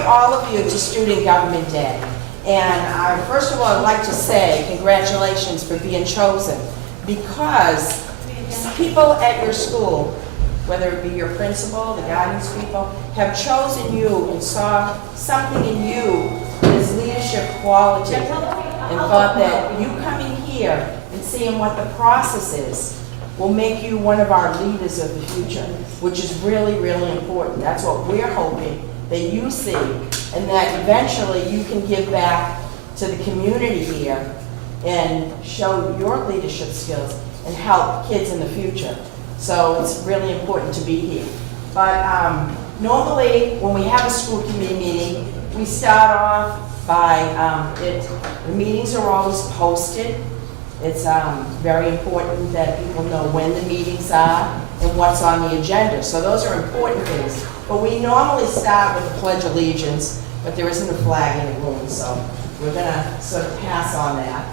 welcome all of you to Student Government Day. And first of all, I'd like to say congratulations for being chosen, because people at your school, whether it be your principal, the guidance people, have chosen you and saw something in you as leadership quality and thought that you coming here and seeing what the process is will make you one of our leaders of the future, which is really, really important. That's what we're hoping that you see, and that eventually you can give back to the community here and show your leadership skills and help kids in the future. So it's really important to be here. But normally, when we have a school committee meeting, we start off by, the meetings are always posted. It's very important that people know when the meetings are and what's on the agenda. So those are important things. But we normally start with the Pledge of Allegiance, but there isn't a flag in the room, so we're gonna sort of pass on that.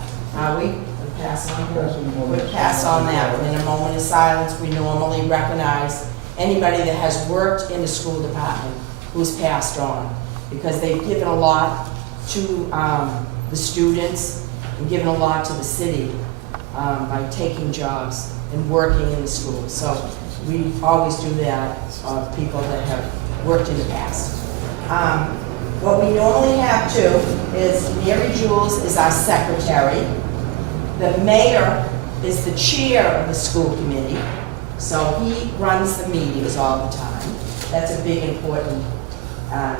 We pass on that. In a moment of silence, we normally recognize anybody that has worked in the school department who's passed on, because they've given a lot to the students and given a lot to the city by taking jobs and working in the schools. So we always do that of people that have worked in the past. What we normally have too is Mary Jules is our secretary. The mayor is the chair of the school committee, so he runs the meetings all the time. That's a big, important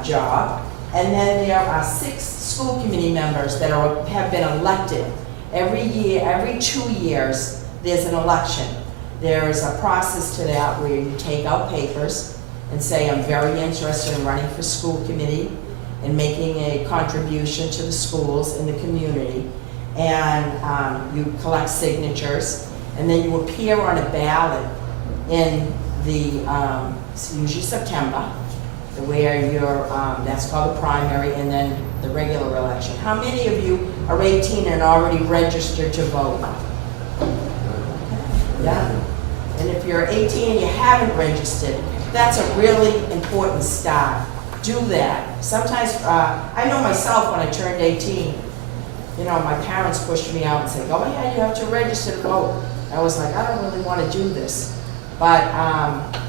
job. And then there are 6 school committee members that have been elected. Every year, every 2 years, there's an election. There's a process to that where you take out papers and say, I'm very interested in running for school committee and making a contribution to the schools in the community. And you collect signatures, and then you appear on a ballot in the, it's usually September, where you're, that's called the primary, and then the regular election. How many of you are 18 and already registered to vote? Yeah. And if you're 18 and you haven't registered, that's a really important start. Do that. Sometimes, I know myself when I turned 18, you know, my parents pushed me out and said, oh yeah, you have to register to vote. I was like, I don't really want to do this. But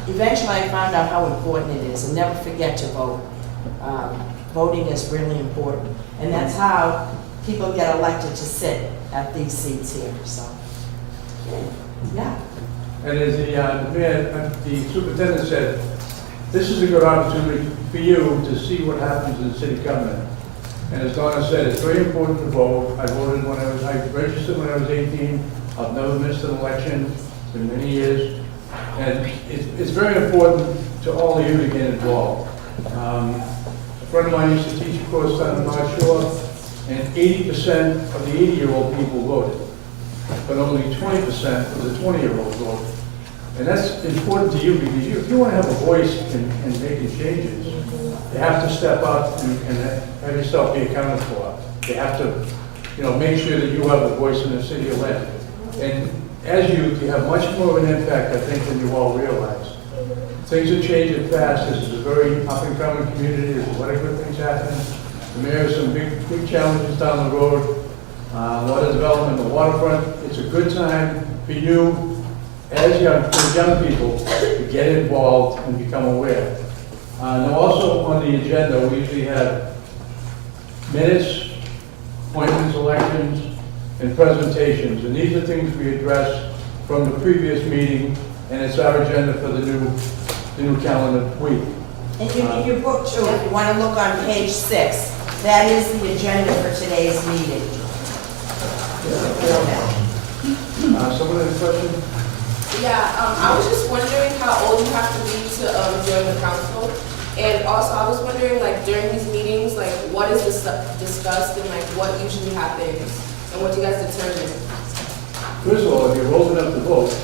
eventually I found out how important it is, and never forget to vote. Voting is really important. And that's how people get elected to sit at these seats here, so, yeah. And as the superintendent said, this is a good opportunity for you to see what happens in the city government. And as Donna said, it's very important to vote. I voted I registered when I was 18. I've never missed an election in many years. And it's very important to all of you to get involved. A friend of mine used to teach a course down in North Shore, and 80% of the 80-year-old people voted, but only 20% of the 20-year-olds voted. And that's important to you, because if you want to have a voice in making changes, you have to step up and have yourself be accounted for. You have to, you know, make sure that you have a voice in the city of Lynn. And as you have much more of an impact, I think, than you all realize. Things are changing fast. This is a very up-and-coming community. There's a lot of good things happening. The mayor has some big challenges down the road. A lot of development on the waterfront. It's a good time for you, as young people, to get involved and become aware. Now, also on the agenda, we usually have minutes, appointments, elections, and presentations. And these are things we address from the previous meeting, and it's our agenda for the new calendar week. And in your book too, if you want to look on page 6, that is the agenda for today's meeting. Someone has a question? Yeah, I was just wondering how old you have to be to join the council. And also, I was wondering, like, during these meetings, like, what is discussed and, like, what usually happens and what you guys determine? First of all, if you're old enough to vote,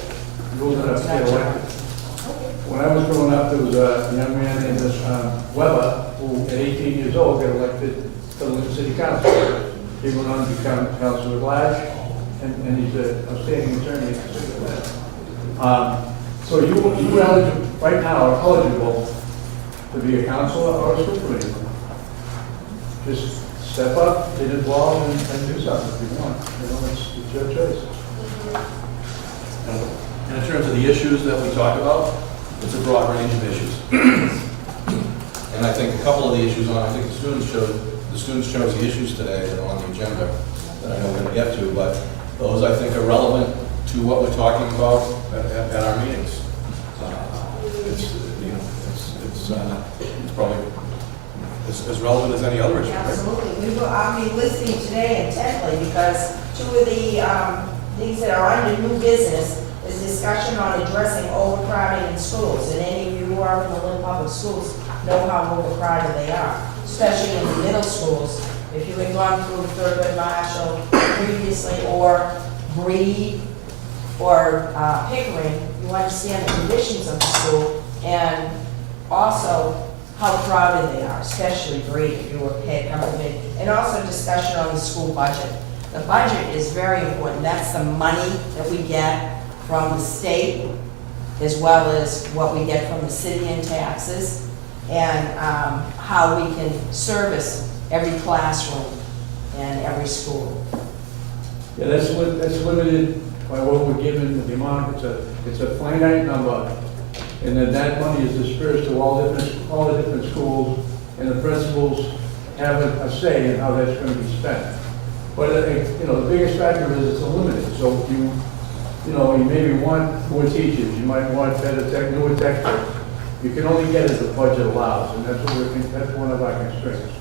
you're old enough to get elected. When I was growing up, there was a young man named Weber, who at 18 years old got elected to the city council. He went on to become councilor at large, and he's an outstanding attorney in the city of Lynn. So you eligible, right now are eligible to be a councilor or a school committee member. just step up, get involved, and do something if you want. You know, it's your choice. And in terms of the issues that we talk about, it's a broad range of issues. And I think a couple of the issues I think the students chose the issues today that are on the agenda that I know we're going to get to, but those I think are relevant to what we're talking about at our meetings. It's probably as relevant as any other issue, right? Absolutely. I'll be listening today intently because two of the things that are under new business is discussion on addressing overcrowding in schools. And any of you who are in the Lynn Public Schools know how overcrowded they are, especially in the middle schools. If you had gone through Thurgood Marshall previously, or Breed, or Pickering, you understand the conditions of the school, and also how crowded they are, especially Breed, if you were coming in. And also discussion on the school budget. The budget is very important. That's the money that we get from the state, as well as what we get from the city in taxes, and how we can service every classroom and every school. Yeah, that's limited by what we're given, the amount, it's a finite number, and then that money is dispersed to all the different schools, and the principals have a say in how that's going to be spent. But the biggest factor is it's limited. So you maybe want more teachers, you might want newer textbooks. You can only get as the budget allows, and that's one of our constraints.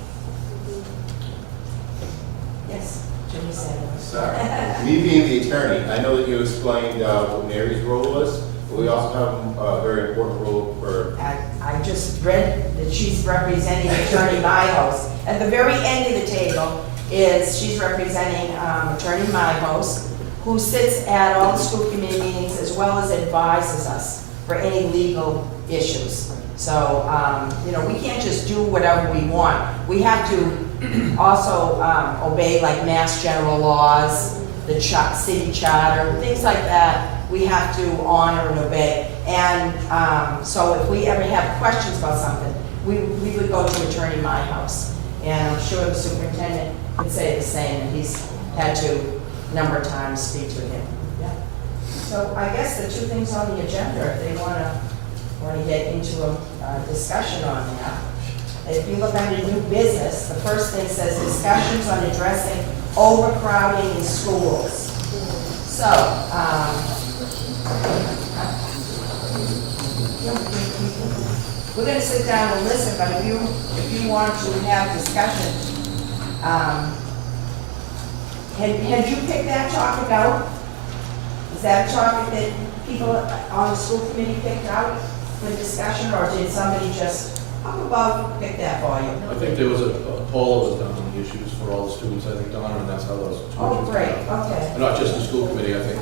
Yes, Jimmy said. Sorry. Me being the attorney, I know that you explained what Mary's role was, but we also have a very important role for... I just read that she's representing Attorney Myhouse. At the very end of the table she's representing Attorney Myhouse, who sits at all the school committee meetings as well as advises us for any legal issues. So, we can't just do whatever we want. We have to also obey like mass general laws, the city charter, things like that. We have to honor and obey. And so if we ever have questions about something, we would go to Attorney Myhouse. And I'm sure the superintendent would say the same, and he's had to a number of times speak to him. Yeah. So I guess the two things on the agenda, if they want to get into a discussion on that. If you look under new business, the first thing says discussions on addressing overcrowding in schools. So, we're going to sit down and listen, but if you want to have discussion, had you picked that topic out? Is that a topic that people on the school committee picked out for discussion, or did somebody just up above pick that for you? I think there was a poll that was done on the issues for all the students, I think, Donna, and that's how those two Oh, issues great, came out. okay. And not just the school committee, I think.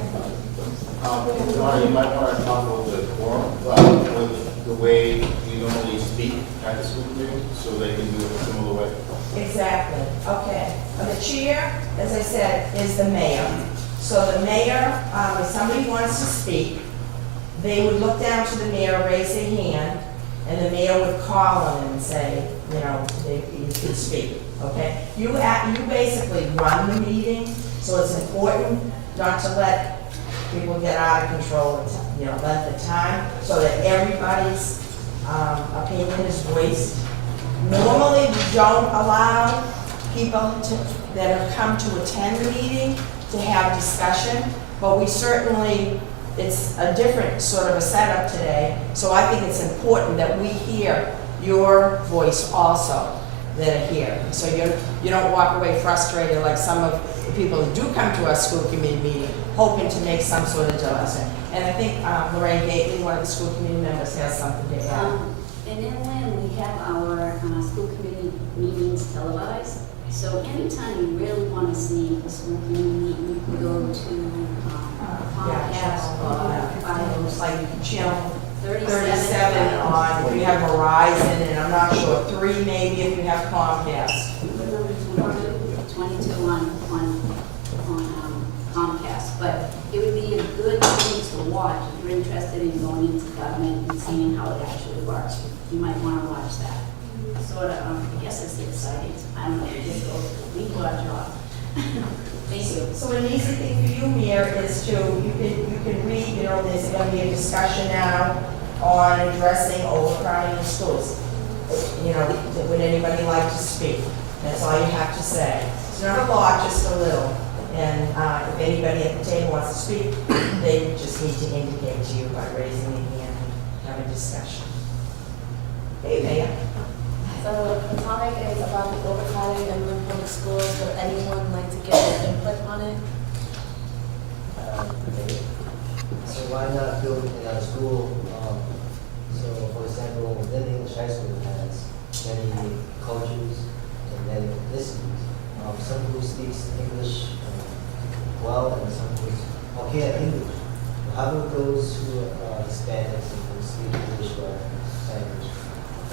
Donna, you might want to talk about the forum, with the way you normally speak at the school committee, so they can do it a similar way. Exactly, okay. The chair, as I said, is the mayor. So the mayor, if somebody wants to speak, they would look down to the mayor, raise their hand, and the mayor would call on them and say, you could speak, okay? You basically run the meeting, so it's important not to let people get out of control, let the time, so that everybody's opinion is voiced. Normally, we don't allow people that have come to attend the meeting to have discussion, but we certainly, it's a different sort of a setup today, so I think it's important that we hear your voice also that are here. So you don't walk away frustrated like some of the people who do come to our school committee meeting, hoping to make some sort of decision. And I think Lorraine Gately, one of the school committee members, has something to add. And then when we have our school committee meetings televised, so anytime you really want to see a school committee meeting, you can go to Comcast or It's like channel 37 37 on, if you have Verizon, and I'm not sure, 3 maybe if you have Comcast. 22 on Comcast. But it would be a good thing to watch if you're interested in going into government and seeing how it actually works. You might want to watch that. sort of, I guess it's exciting. I don't know, just go, we do our job. Thank you. So an easy thing for you, Mayor, is to, you can read, there's going to be a discussion now on addressing overcrowding in schools. Would anybody like to speak? That's all you have to say. It's not a lot, just a little. And if anybody at the table wants to speak, they just need to indicate to you by raising their hand and have a discussion. Hey, Mayor. So the topic is about the overcrowding in Lynn Public Schools. Would anyone like to give their input on it? So why not build in our school? So for example, Lynn English High School has many cultures and many ethnicities. Some who speaks English well and some who okay at English. How about those who are Hispanics and who speak English language?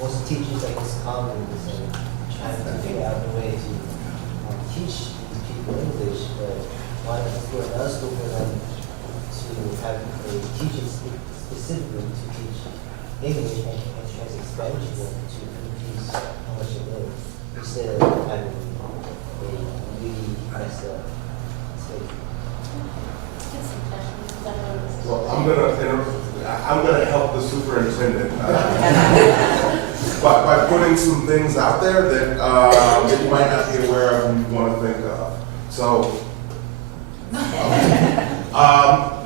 Also teachers like Ms. Collins and trying to figure out a way to teach these people English, but why not for another school for them to have a teacher specifically to teach English and translate Spanish to them to increase how much they know instead of having a really messed up state. Well, I'm gonna help the superintendent by putting some things out there that you might not be aware of and you want to think of. So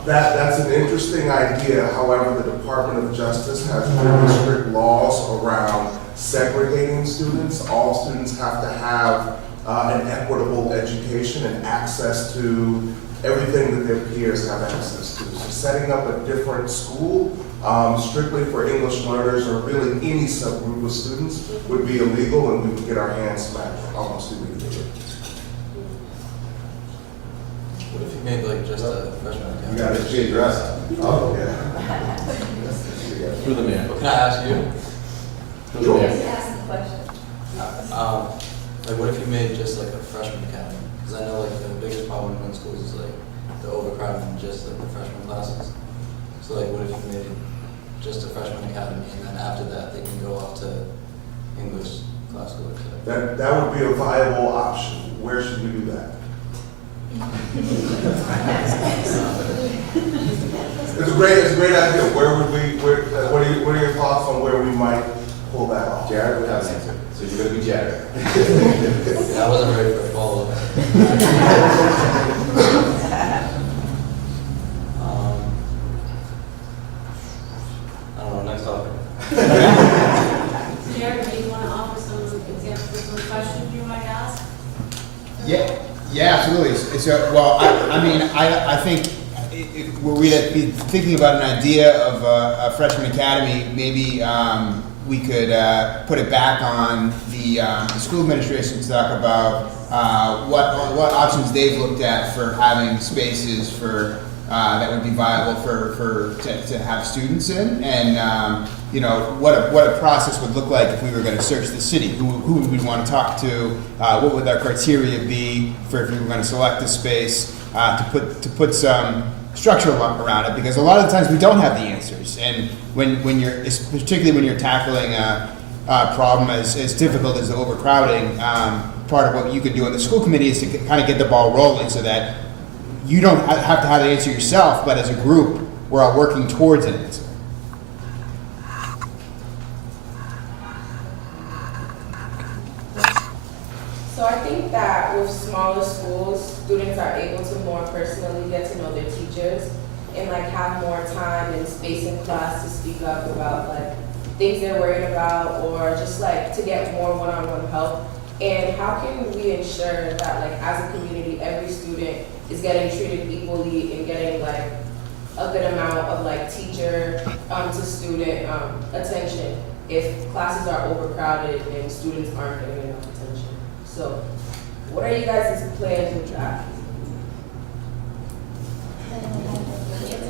that's an interesting idea. However, the Department of Justice has very strict laws around segregating students. All students have to have an equitable education and access to everything that their peers have access to. So setting up a different school strictly for English learners or really any subgroup of students would be illegal, and we would get our hands smacked almost immediately. What if you made like just a freshman account? You got to get dressed. Oh, yeah. Through the mayor. Well, can I ask you? Through the mayor. Ask the question. Like what if you made just like a freshman academy? Because I know like the biggest problem in schools is like the overcrowding in just like the freshman classes. So like what if you made just a freshman academy and then after that they can go off to English classical, etc. That would be a viable option. Where should we do that? It's a great idea. Where would we? What are your thoughts on where we might pull that off? Jared would have an answer, so you're gonna be Jared. I wasn't ready for a follow-up. I don't know, next topic. Jared, do you want to offer some examples of some questions you might ask? Yeah, absolutely. I think were we to be thinking about an idea of a freshman academy, maybe we could put it back on the school administration to talk about what options they've looked at for having spaces for that would be viable to have students in, and what a process would look like if we were going to search the city. Who would we want to talk to? What would our criteria be for if we were going to select a space to put some structure around it? Because a lot of the times we don't have the answers, and particularly when you're tackling a problem as difficult as the overcrowding, part of what you can do on the school committee is to kind of get the ball rolling so that you don't have to have the answer yourself, but as a group, we're all working towards an answer. So I think that with smaller schools, students are able to more personally get to know their teachers and like have more time and space in class to speak up about like things they're worried about, or just like to get more one-on-one help. And how can we ensure that like as a community, every student is getting treated equally and getting like a good amount of like teacher to student attention if classes are overcrowded and students aren't getting enough attention? So what are you guys' plans with that?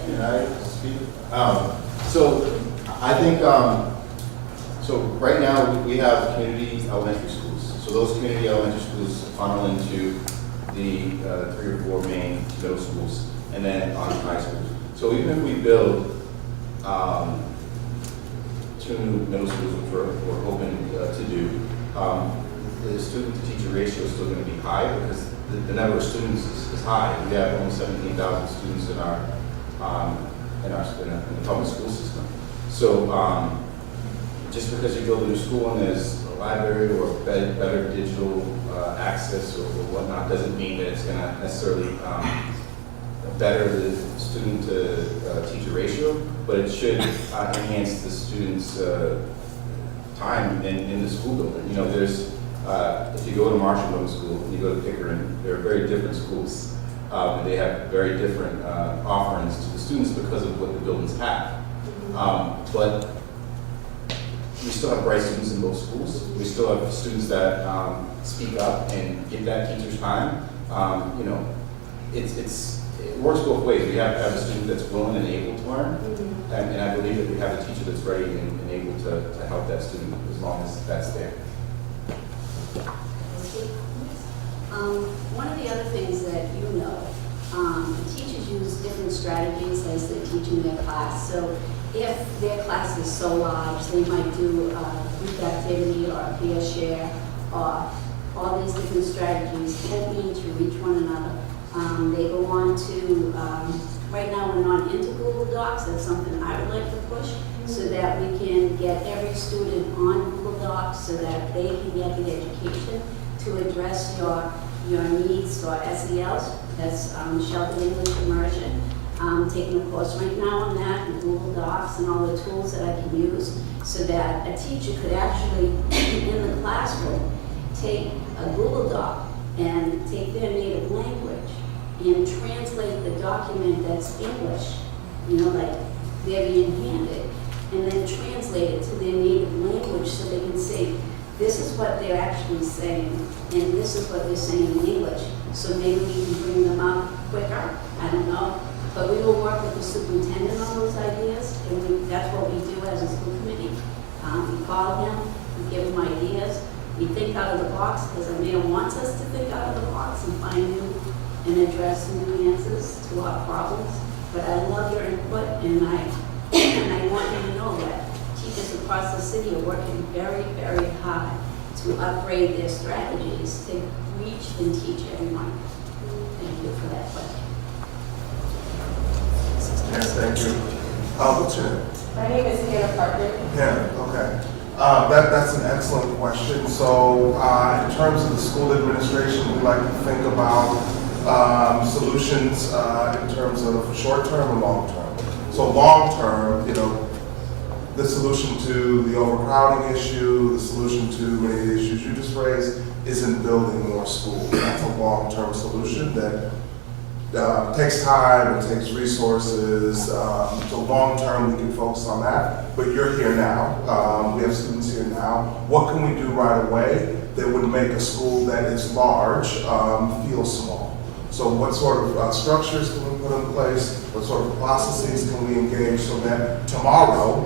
Can I speak? So I think, so right now we have community elementary schools. So those community elementary schools funnel into the 3 or 4 main middle schools and then on high schools. So even if we build 2 new middle schools, which we're hoping to do, the student-to-teacher ratio is still going to be high because the number of students is high. We have almost 17,000 students in the public school system. So just because you go to a school and there's a library or better digital access or whatnot doesn't mean that it's going to necessarily better the student-to-teacher ratio, but it should enhance the students' time in the school building. You know, there's if you go to Marshall Middle School and you go to Pickering, they're very different schools. And they have very different offerings to the students because of what the buildings have. But we still have bright students in both schools. We still have students that speak up and give that teacher's time. You know, it works both ways. We have to have a student that's willing and able to learn, and I believe that we have a teacher that's ready and able to help that student as long as that's there. One of the other things that you know, the teachers use different strategies as they're teaching their class. So if their class is so large, they might do a group activity or a peer share or all these different strategies help me to reach one another. They go on to, right now we're not into Google Docs. That's something I would like to push so that we can get every student on Google Docs so that they can get the education to address your needs for SELs. That's Sheltered English Immersion. Taking a course right now on that and Google Docs and all the tools that I can use so that a teacher could actually, in the classroom, take a Google Doc and take their native language and translate the document that's English, you know, like they're being handed, and then translate it to their native language so they can say, this is what they're actually saying, and this is what they're saying in English. So maybe we can bring them up quicker, I don't know. But we will work with the superintendent on those ideas, and that's what we do as a school committee. We call him, we give him ideas, we think out of the box, because the mayor wants us to think out of the box and find new and address new answers to our problems. But I love your input, and I want you to know that teachers across the city are working very, very hard to upgrade their strategies to reach and teach everyone. Thank you for that question. Yes, thank you. What's your name? My name is Hannah Parker. Hannah, okay. That's an excellent question. So in terms of the school administration, we like to think about solutions in terms of short-term and long-term. So long-term, you know, the solution to the overcrowding issue, the solution to many of the issues you just raised, isn't building more schools. That's a long-term solution that takes time, it takes resources. So long-term, we can focus on that. But you're here now. We have students here now. What can we do right away that would make a school that is large feel small? So what sort of structures can we put in place? What sort of processes can we engage so that tomorrow,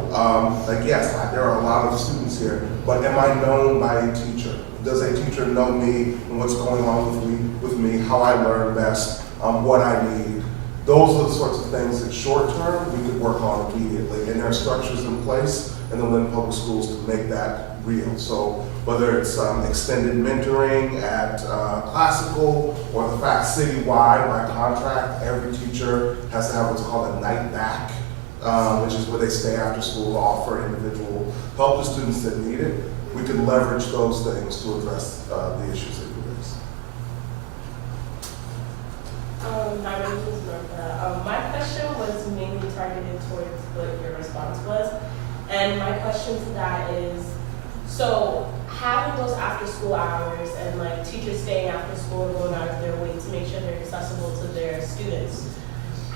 like yes, there are a lot of students here, but am I known by a teacher? Does a teacher know me and what's going on with me, how I learn best, what I need? Those are the sorts of things that short term we could work on immediately, and there are structures in place in the Lynn Public Schools to make that real. So whether it's extended mentoring at classical or the fact citywide by contract, every teacher has to have what's called a night back, which is where they stay after school to offer individual help to students that need it. We can leverage those things to address the issues that you raise. My name is Martha. My question was mainly targeted towards what your response was. And my question to that is, so having those after school hours and like teachers staying after school and going out of their way to make sure they're accessible to their students,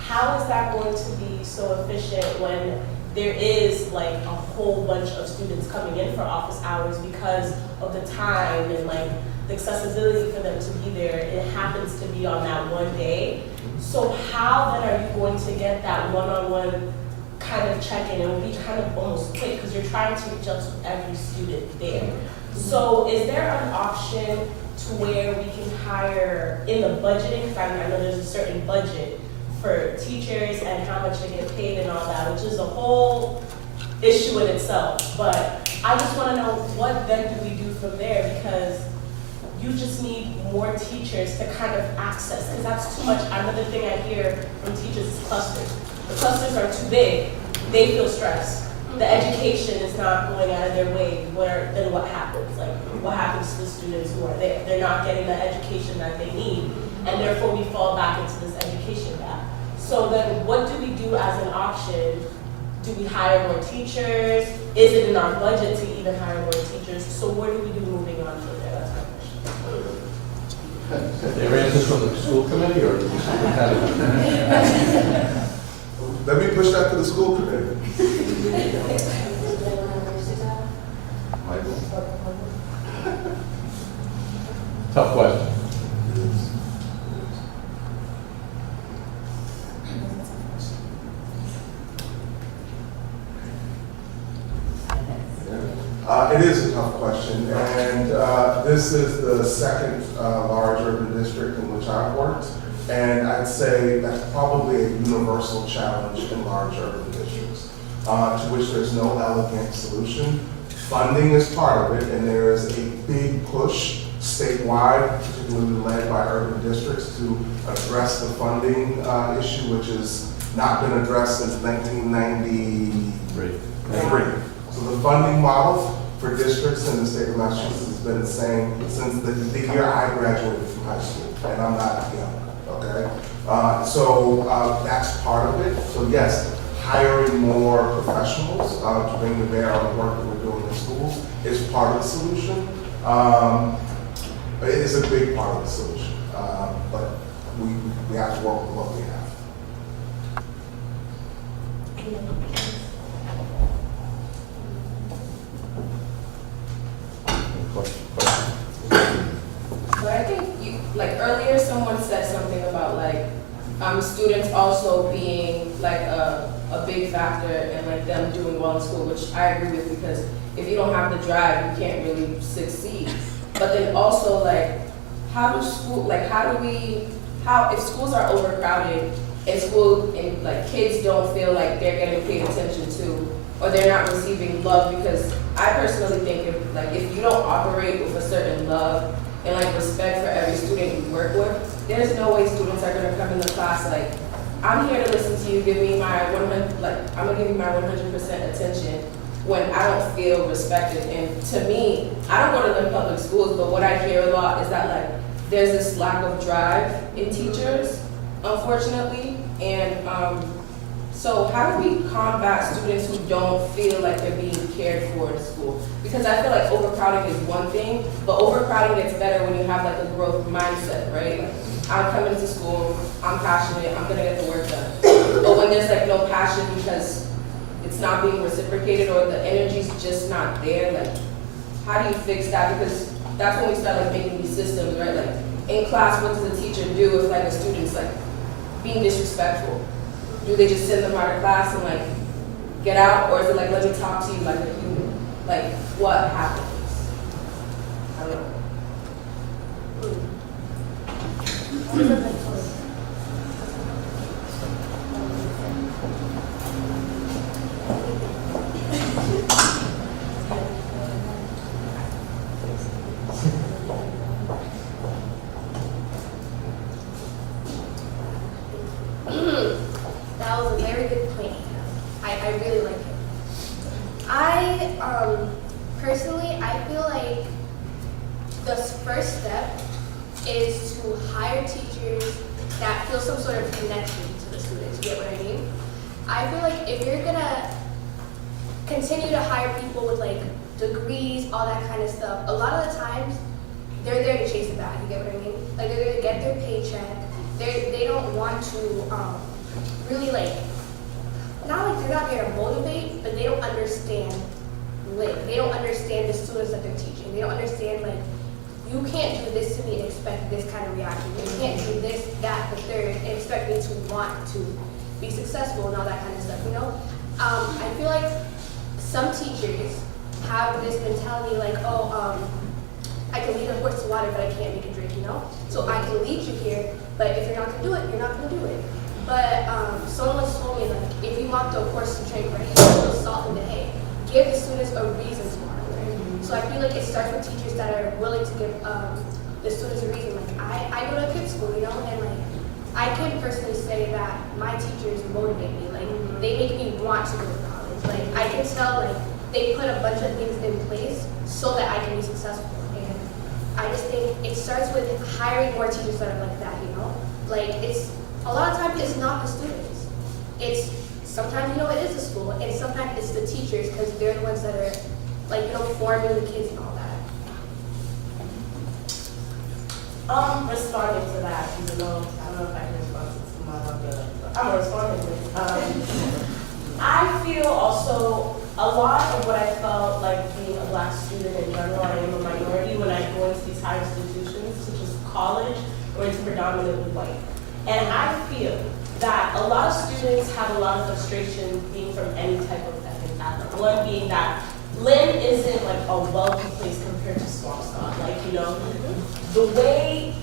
how is that going to be so efficient when there is like a whole bunch of students coming in for office hours because of the time and like the accessibility for them to be there? It happens to be on that one day. So how then are you going to get that one-on-one kind of check-in? It will be kind of almost quick because you're trying to reach out to every student there. So is there an option to where we can hire in the budgeting, because I know there's a certain budget for teachers and how much they get paid and all that, which is a whole issue in itself. But I just want to know, what then do we do from there? Because you just need more teachers to kind of access, because that's too much. Another thing I hear from teachers is clusters. The clusters are too big. They feel stressed. The education is not going out of their way. Then what happens? Like, what happens to the students who are there? They're not getting the education that they need, and therefore we fall back into this education gap. So then what do we do as an option? Do we hire more teachers? Is it in our budget to even hire more teachers? So what do we do moving on from there? That's my question. Their answers from the school committee or the superintendent? Let me push that to the school committee. Michael? Tough question. It is a tough question, and this is the second large urban district in which I've worked, and I'd say that's probably a universal challenge in large urban districts, to which there's no elegant solution. Funding is part of it, and there is a big push statewide, particularly led by urban districts, to address the funding issue, which has not been addressed since 1993. So the funding model for districts in the state of Massachusetts has been the same since the year I graduated from high school, and I'm not young, okay? So that's part of it. So yes, hiring more professionals to bring to bear on the work that we're doing in schools is part of the solution. It is a big part of the solution, but we have to work with what we have. But I think like earlier someone said something about like students also being like a big factor in like them doing well in school, which I agree with, because if you don't have the drive, you can't really succeed. But then also like, if schools are overcrowded and like kids don't feel like they're getting paid attention to, or they're not receiving love, because I personally think if you don't operate with a certain love and like respect for every student you work with, there's no way students are gonna come in the class like, I'm here to listen to you, give me my 100, I'm gonna give you my 100% attention when I don't feel respected. And to me, I don't go to the public schools, but what I hear a lot is that like, there's this lack of drive in teachers, unfortunately. And so how do we combat students who don't feel like they're being cared for in school? Because I feel like overcrowding is one thing, but overcrowding gets better when you have like a growth mindset, right? Like, I'm coming to school, I'm passionate, I'm gonna get the work done. But when there's like no passion because it's not being reciprocated or the energy's just not there, like how do you fix that? Because that's when we start like making these systems, right? Like in class, what does the teacher do if like a student's like being disrespectful? Do they just send them out of class and like get out, or is it like, let me talk to you like a human? Like what happens? I don't know. That was a very good point. I really like it. Personally, I feel like the first step is to hire teachers that feel some sort of connection to the students. You get what I mean? I feel like if you're gonna continue to hire people with like degrees, all that kind of stuff, a lot of the times they're there to chase a bag. You get what I mean? Like they're there to get their paycheck. They don't want to really like, not like they're not there to motivate, but they don't understand. Like they don't understand the students that they're teaching. They don't understand like, you can't do this to me and expect this kind of reaction. You can't do this, that, the third, and expect me to want to be successful and all that kind of stuff, you know? I feel like some teachers have this mentality like, oh, I can lead a horse to water, but I can't make it drink, you know? So I can lead you here, but if you're not gonna do it, you're not gonna do it. But someone once told me like, if you want the horse to drink, right, you put salt in the hay. give the students a reason to want to learn. So I feel like it starts with teachers that are willing to give the students a reason. Like I go to a kids school, you know, and like I can personally say that my teachers motivate me. Like they make me want to go to college. Like I can tell like they put a bunch of things in place so that I can be successful. And I just think it starts with hiring more teachers that are like that, you know? Like it's a lot of times it's not the students. It's sometimes, you know, it is the school, and sometimes it's the teachers because they're the ones that are like, you know, forming the kids and all that. Responding to that, even though I don't know if I can respond to tomorrow, but I'm responding to it. I feel also a lot of what I felt like being a Black student in general, I am a minority when I go into these higher institutions, such as college, or it's predominantly white. And I feel that a lot of students have a lot of frustration being from any type of ethnic background. One being that Lynn isn't like a wealthy place compared to Swampscott. Like, you know, the way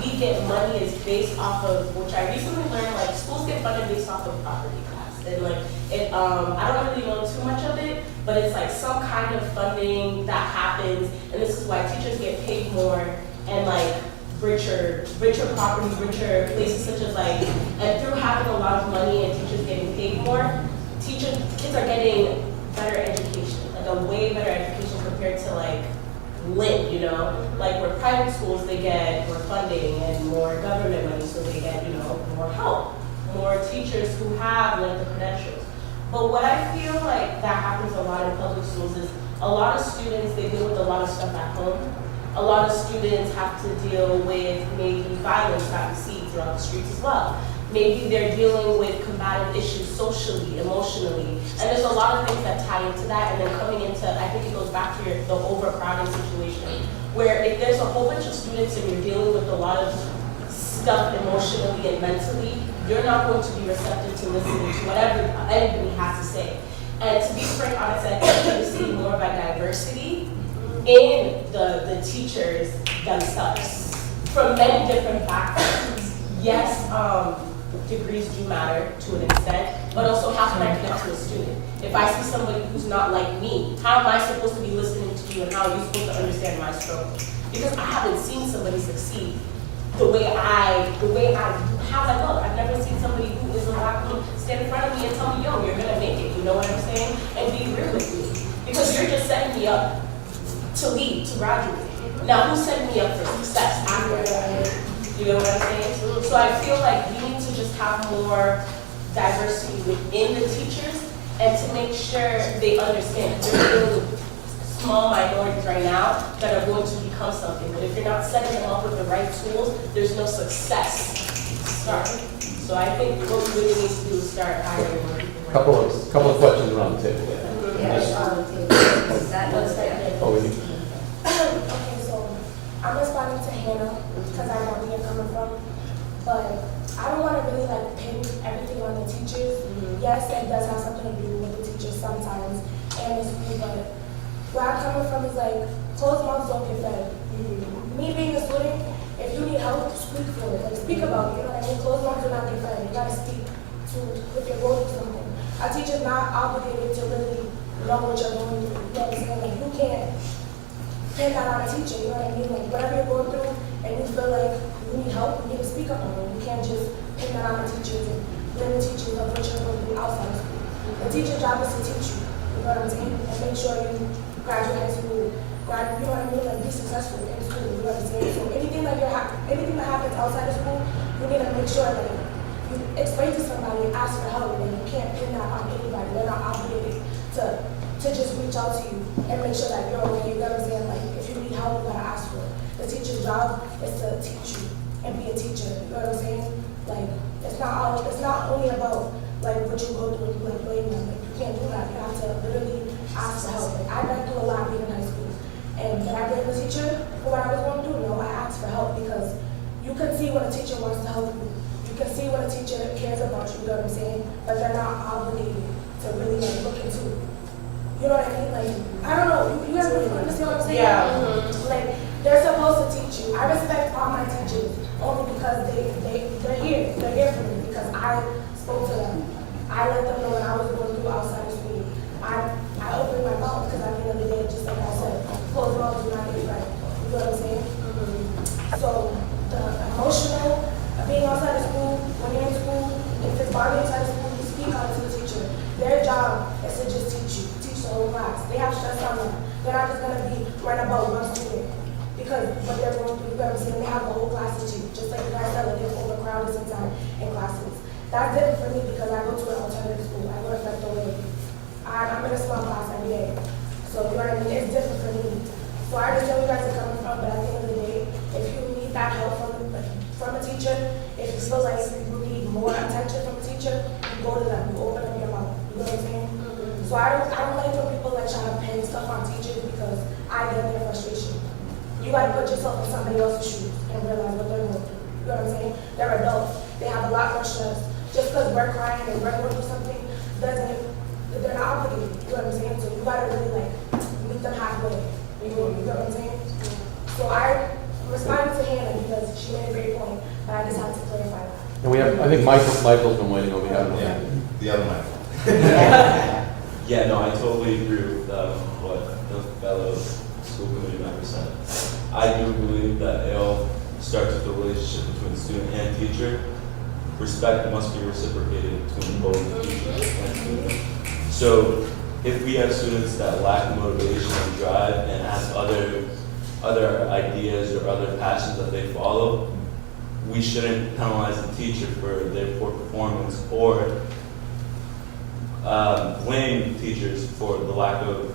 we get money is based off of, which I recently learned, like schools get funded based off of property tax. And like, it, I don't really know too much of it, but it's like some kind of funding that happens, and this is why teachers get paid more, and like richer properties, richer places such as like, and through having a lot of money and teachers getting paid more, kids are getting better education, like a way better education compared to like Lynn, you know? Like where private schools, they get more funding and more government money, so they get, you know, more help, more teachers who have like the credentials. But what I feel like that happens a lot in public schools is a lot of students, they deal with a lot of stuff at home. A lot of students have to deal with maybe violence that we see throughout the streets as well. Maybe they're dealing with combative issues socially, emotionally, and there's a lot of things that tie into that, and then coming into, I think it goes back to the overcrowding situation, where if there's a whole bunch of students and you're dealing with a lot of stuff emotionally and mentally, you're not going to be receptive to listening to whatever anybody has to say. And to be frank, honest, I think we see more of a diversity in the teachers themselves from many different backgrounds. Yes, degrees do matter to an extent, but also how can I connect to a student? If I see somebody who's not like me, how am I supposed to be listening to you, and how are you supposed to understand my struggle? Because I haven't seen somebody succeed the way I how I look. I've never seen somebody who is a Black woman stand in front of me and tell me, yo, you're gonna make it, you know what I'm saying? And be real with me. Because you're just setting me up to leave, to graduate. Now, who's setting me up for success after I graduate? You know what I'm saying? So I feel like we need to just have more diversity within the teachers and to make sure they understand they're dealing with small minorities right now that are going to become something. But if you're not setting them up with the right tools, there's no success to start. So I think what we really need to do is start hiring more people. Couple of questions around the table. Oh, we need. Okay, so I'm responding to Hannah because I know where you're coming from, but I don't want to really like pin everything on the teachers. Yes, it does have something to do with the teachers sometimes and the school, but where I'm coming from is like closed mouths don't get fed. Me being a student, if you need help, speak for it. Like speak about it. You know what I mean? Closed mouths do not get fed. You gotta speak to if you're going through something. A teacher's not obligated to really know what you're going through. You know what I'm saying? Like you can't pin that on a teacher, you know what I mean? Like whatever you're going through and you feel like you need help, you need to speak up on it. You can't just pin that on the teachers and blame the teachers of what you're going through outside of school. The teacher's job is to teach you, you know what I'm saying? And make sure you graduate high school, you know what I mean? Like be successful in school, you know what I'm saying? So anything that happens outside of school, you need to make sure that you explain to somebody and ask for help, and you can't pin that on anybody. They're not obligated to just reach out to you and make sure that you're okay. You know what I'm saying? Like if you need help, you gotta ask for it. The teacher's job is to teach you and be a teacher. You know what I'm saying? Like it's not only about like what you go through and you like blame them. Like you can't do that. You have to literally ask for help. Like I went through a lot being in high school, and when I blame the teacher for what I was going through, no, I asked for help because you can see when a teacher wants to help you. You can see when a teacher cares about you. You know what I'm saying? But they're not obligated to really like look into it. You know what I mean? Like, I don't know, you guys really understand what I'm saying? Yeah. Like, they're supposed to teach you. I respect all my teachers only because they're here. They're here for me because I spoke to them. I let them know what I was going through outside of school. I opened my because what they're going through, you know what I'm saying, they have the whole class to cheat, just like you guys said, like they're overcrowded sometimes in classes. That's different for me because I go to an alternative school, I go to Federal Way. I'm in a small class every day, so you know what I mean, it's different for me. So I understand where you guys are coming from, but at the end of the day, if you need that help from a teacher, if you feel like you need more attention from a teacher, you go to them, you open up your mouth, you know what I'm saying? So I don't like when people like try to pin stuff on teachers because I get their frustration. You gotta put yourself in somebody else's shoes and realize what they're going through. You know what I'm saying? They're adults. They have a lot more stress. Just because we're crying and we're going through something doesn't, they're not obligated. You know what I'm saying? So you gotta really like meet them halfway. You know what I'm saying? So I responded to Hannah because she made a great point, but I just had to clarify that. And we have, I think Michael's been waiting over here. Yeah, the other mic. Yeah, no, I totally agree with what the fellow school committee member said. I do believe that it all starts with the relationship between student and teacher. Respect must be reciprocated between both the teachers and students. So if we have students that lack motivation and drive and have other ideas or other passions that they follow, we shouldn't penalize the teacher for their poor performance or blame teachers for the lack of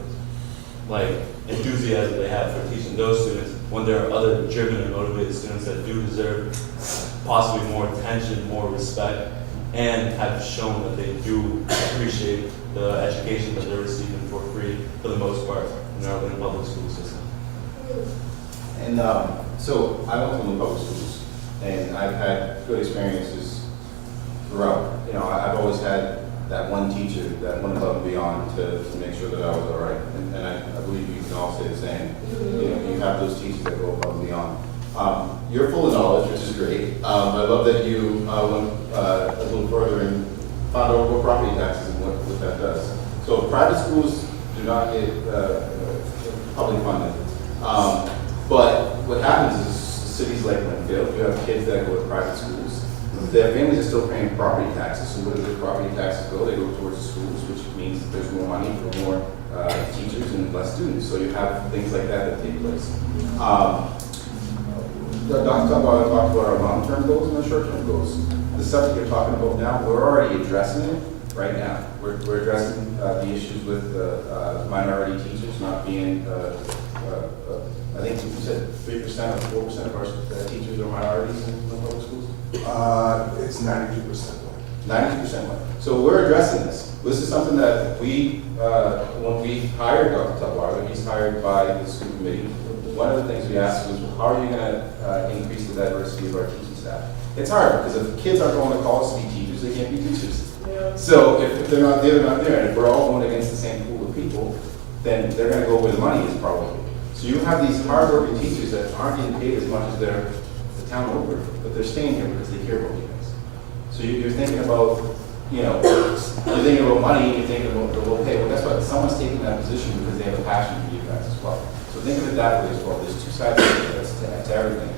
enthusiasm they have for teaching those students when there are other driven and motivated students that do deserve possibly more attention, more respect, and have shown that they do appreciate the education that they're receiving for free for the most part in our Lynn public school system. And so I went to Lynn public schools, and I've had good experiences throughout. You know, I've always had that one teacher that went above and beyond to make sure that I was all right. And I believe you can all say the same. You know, you have those teachers that go above and beyond. You're full of knowledge, which is great. I love that you went a little further and found out what property taxes and what that does. So private schools do not get public funded. But what happens is cities like Linfield, you have kids that go to private schools. Their families are still paying property taxes, so where do the property taxes go? They go towards the schools, which means that there's more money for more teachers and less students. So you have things like that take place. Dr. Dunbar talked about our long-term goals and our short-term goals. The subject you're talking about now, we're already addressing it right now. We're addressing the issues with minority teachers not being, I think you said 3% or 4% of our teachers are minorities in the public schools? It's 92%. 92%. So we're addressing this. This is something that we, when we hired Dr. Tupwar, he's hired by the school committee. One of the things we asked was, how are you going to increase the diversity of our teaching staff? It's hard because if kids aren't going to college to be teachers, they can't be teachers. Yeah. So if they're not there, they're not there. And if we're all going against the same pool of people, then they're going to go where the money is probably. So you have these hard-working teachers that aren't getting paid as much as the town over, but they're staying here because they care about you guys. So you're thinking about, you know, you're thinking about money, you're thinking about, well, hey, well, guess what? Someone's taking that position because they have a passion for you guys as well. So think of it that way as well. There's two sides to everything.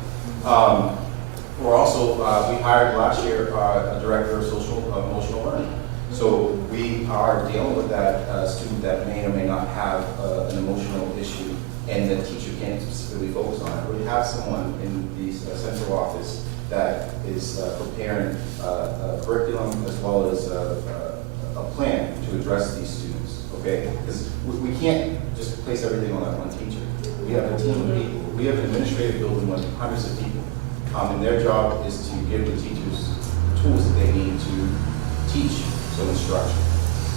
We're also, we hired last year a director of social emotional learning. So we are dealing with that student that may or may not have an emotional issue and the teacher can't specifically focus on it. We have someone in the central office that is preparing a curriculum as well as a plan to address these students, okay? Because we can't just place everything on that one teacher. We have a team of people. We have an administrative building with hundreds of people. And their job is to give the teachers the tools that they need to teach. So instruction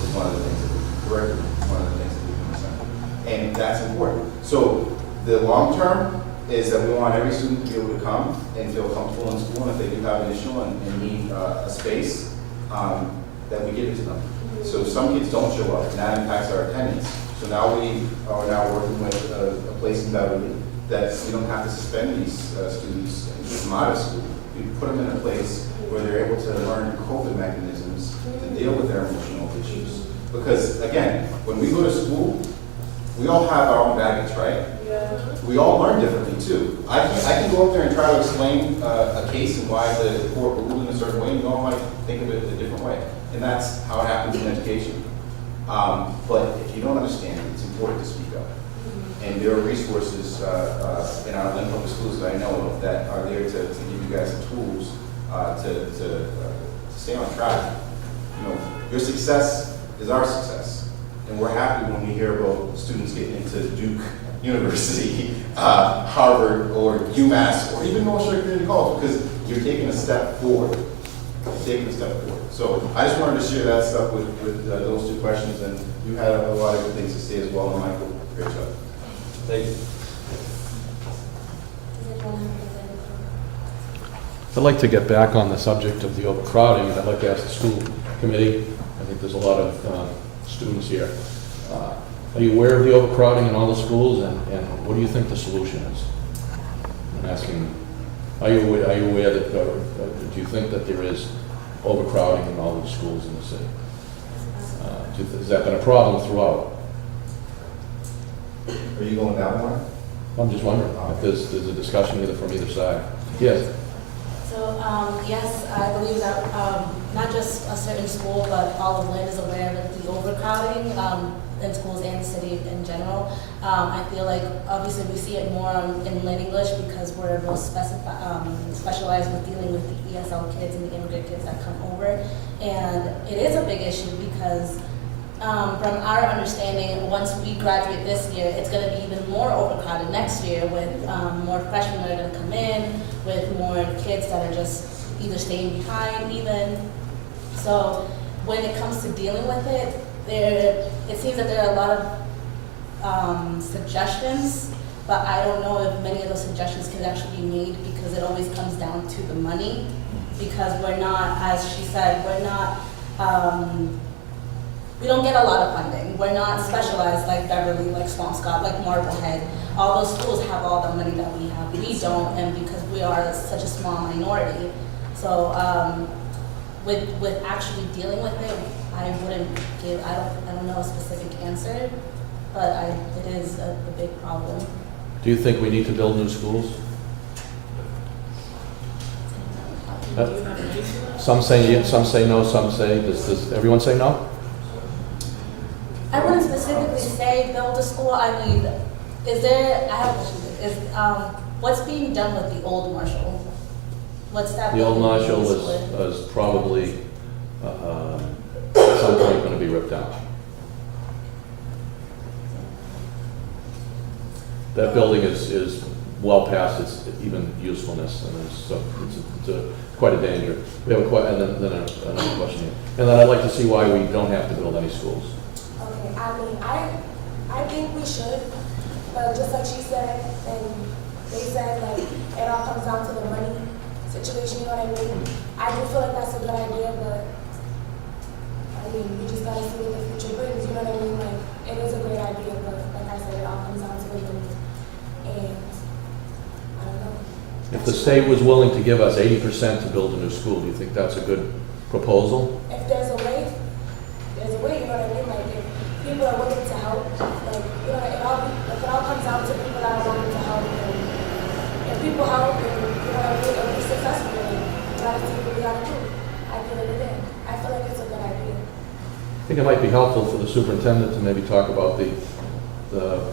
is one of the things that we curriculum, one of the things that we do. And that's important. So the long term is that we want every student to be able to come and feel comfortable in school, and if they do have an issue and need a space, that we give it to them. So some kids don't show up, and that impacts our attendance. So now we are now working with a place in Beverly that we don't have to suspend these students and keep them out of school. We put them in a place where they're able to learn coping mechanisms to deal with their emotional issues. Because again, when we go to school, we all have our own baggage, right? Yeah. We all learn differently too. I can go up there and try to explain a case and why the court ruled in a certain way, and you all might think of it a different way. And that's how it happens in education. But if you don't understand, it's important to speak up. And there are resources in our Lynn Public Schools that I know of that are there to give you guys the tools to stay on track. You know, your success is our success, and we're happy when we hear about students getting into Duke University, Harvard, or UMass, or even North Shore Community College, because you're taking a step forward. So I just wanted to share that stuff with those two questions, and you had a lot of good things to say as well, and Michael, great job. Thank you. I'd like to get back on the subject of the overcrowding. I'd like to ask the school committee, I think there's a lot of students here. Are you aware of the overcrowding in all the schools, and what do you think the solution is? I'm asking, are you aware that, do you think that there is overcrowding in all of the schools in the city? Has that been a problem throughout? Are you going down one? I'm just wondering if there's a discussion either from either side. Yes? So, yes, I believe that not just a certain school, but all of Lynn is aware of the overcrowding in schools and the city in general. I feel like obviously we see it more in Lynn English because we're most specialized with dealing with the ESL kids and the immigrant kids that come over. And it is a big issue because from our understanding, once we graduate this year, it's going to be even more overcrowded next year with more freshmen that are going to come in, with more kids that are just either staying behind even. So when it comes to dealing with it, it seems that there are a lot of suggestions, but I don't know if many of those suggestions can actually be made because it always comes down to the money. Because we're not, as she said, we're not, we don't get a lot of funding. We're not specialized like Beverly, like Swampscott, like Marblehead. All those schools have all the money that we have. We don't, and because we are such a small minority. So with actually dealing with it, I wouldn't give, I don't know a specific answer, but it is a big problem. Do you think we need to build new schools? Some say yes, some say no, some say, does everyone say no? I wouldn't specifically say build a school. I mean, is there, I have a question, what's being done with the old Marshall? What's that? The old building Marshall being split? was probably at some point going to be ripped out. That building is well past its even usefulness, and it's quite a danger. We have and then another question here. And then I'd like to see why we don't have to build any schools. Okay, I mean, I think we should, but just like she said, and they said, like, it all comes down to the money situation, you know what I mean? I do feel like that's a good idea, but, I mean, we just gotta see what the future brings, you know what I mean? Like, it is a great idea, but like I said, it all comes down to the money. And, I don't know. If the state was willing to give us 80% to build a new school, do you think that's a good proposal? If there's a way, you know what I mean? Like, if people are willing to help, like, you know, it all comes down to people that are willing to help. And if people help, and, you know what I mean, it'll be successful. And gotta see what we gotta do. At the end of the day, I feel like it's a good idea. I think it might be helpful for the superintendent to maybe talk about the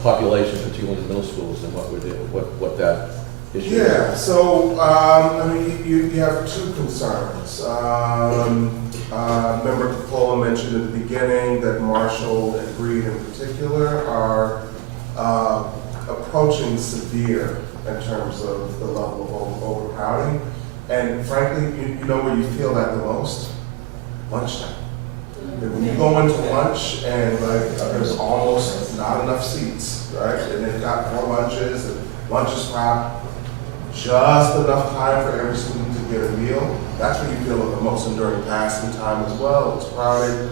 population, particularly in the middle schools, and what that issue is. Yeah, so, I mean, you have two concerns. Member Capola mentioned at the beginning that Marshall and Breed in particular are approaching severe in terms of the level of overcrowding. And frankly, you know where you feel that the most? Lunchtime. When you go into lunch and like there's almost not enough seats, right? And they've got more lunches and lunch is wrapped, just enough time for every student to get a meal. That's when you feel it the most, and during passing time as well. It's crowded.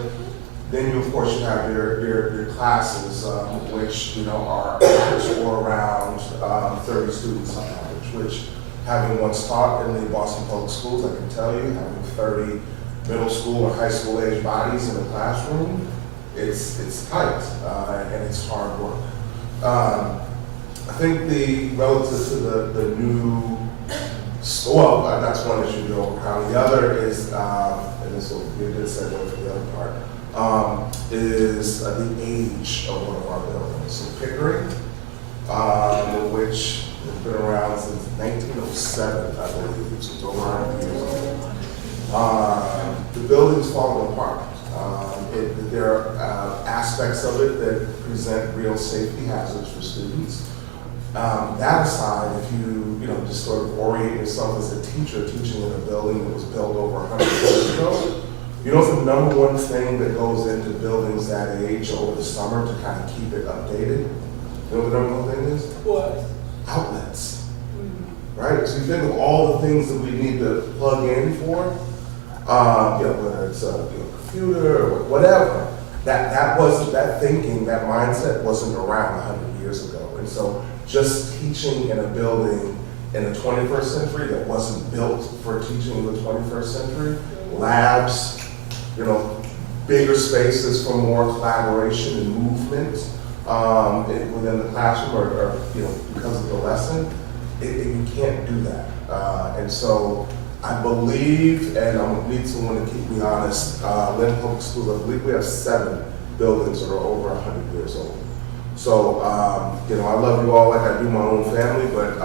Then you, of course, you have your classes, which are average or around 30 students on average. Which, having once taught in the Boston Public Schools, I can tell you, having 30 middle school or high school age bodies in a classroom, it's tight and it's hard work. I think relative to the new school, that's one issue, the overcrowding. The other is, and this will be a good segue for the other part, is the age of one of our buildings. So Pickering which has been around since 1907, I believe, so it's over 100 years old. The building's falling apart. There are aspects of it that present real safety hazards for students. That aside, if you just sort of orient yourself as a teacher teaching in a building that was built over 100 years ago, the number one thing that goes into buildings that age over the summer to kind of keep it updated? You know what the number one thing is? What? Outlets. Right? So you think of all the things that we need to plug in for, whether it's a computer or whatever, that wasn't, that thinking, that mindset wasn't around 100 years ago. And so just teaching in a building in the 21st century that wasn't built for teaching in the 21st century, labs, bigger spaces for more collaboration and movement within the classroom or because of the lesson, you can't do that. And so I believe, and I'm gonna need someone to keep me honest, Lynn Public Schools, I believe we have 7 buildings that are over 100 years old. So, I love you all like I do my own family, but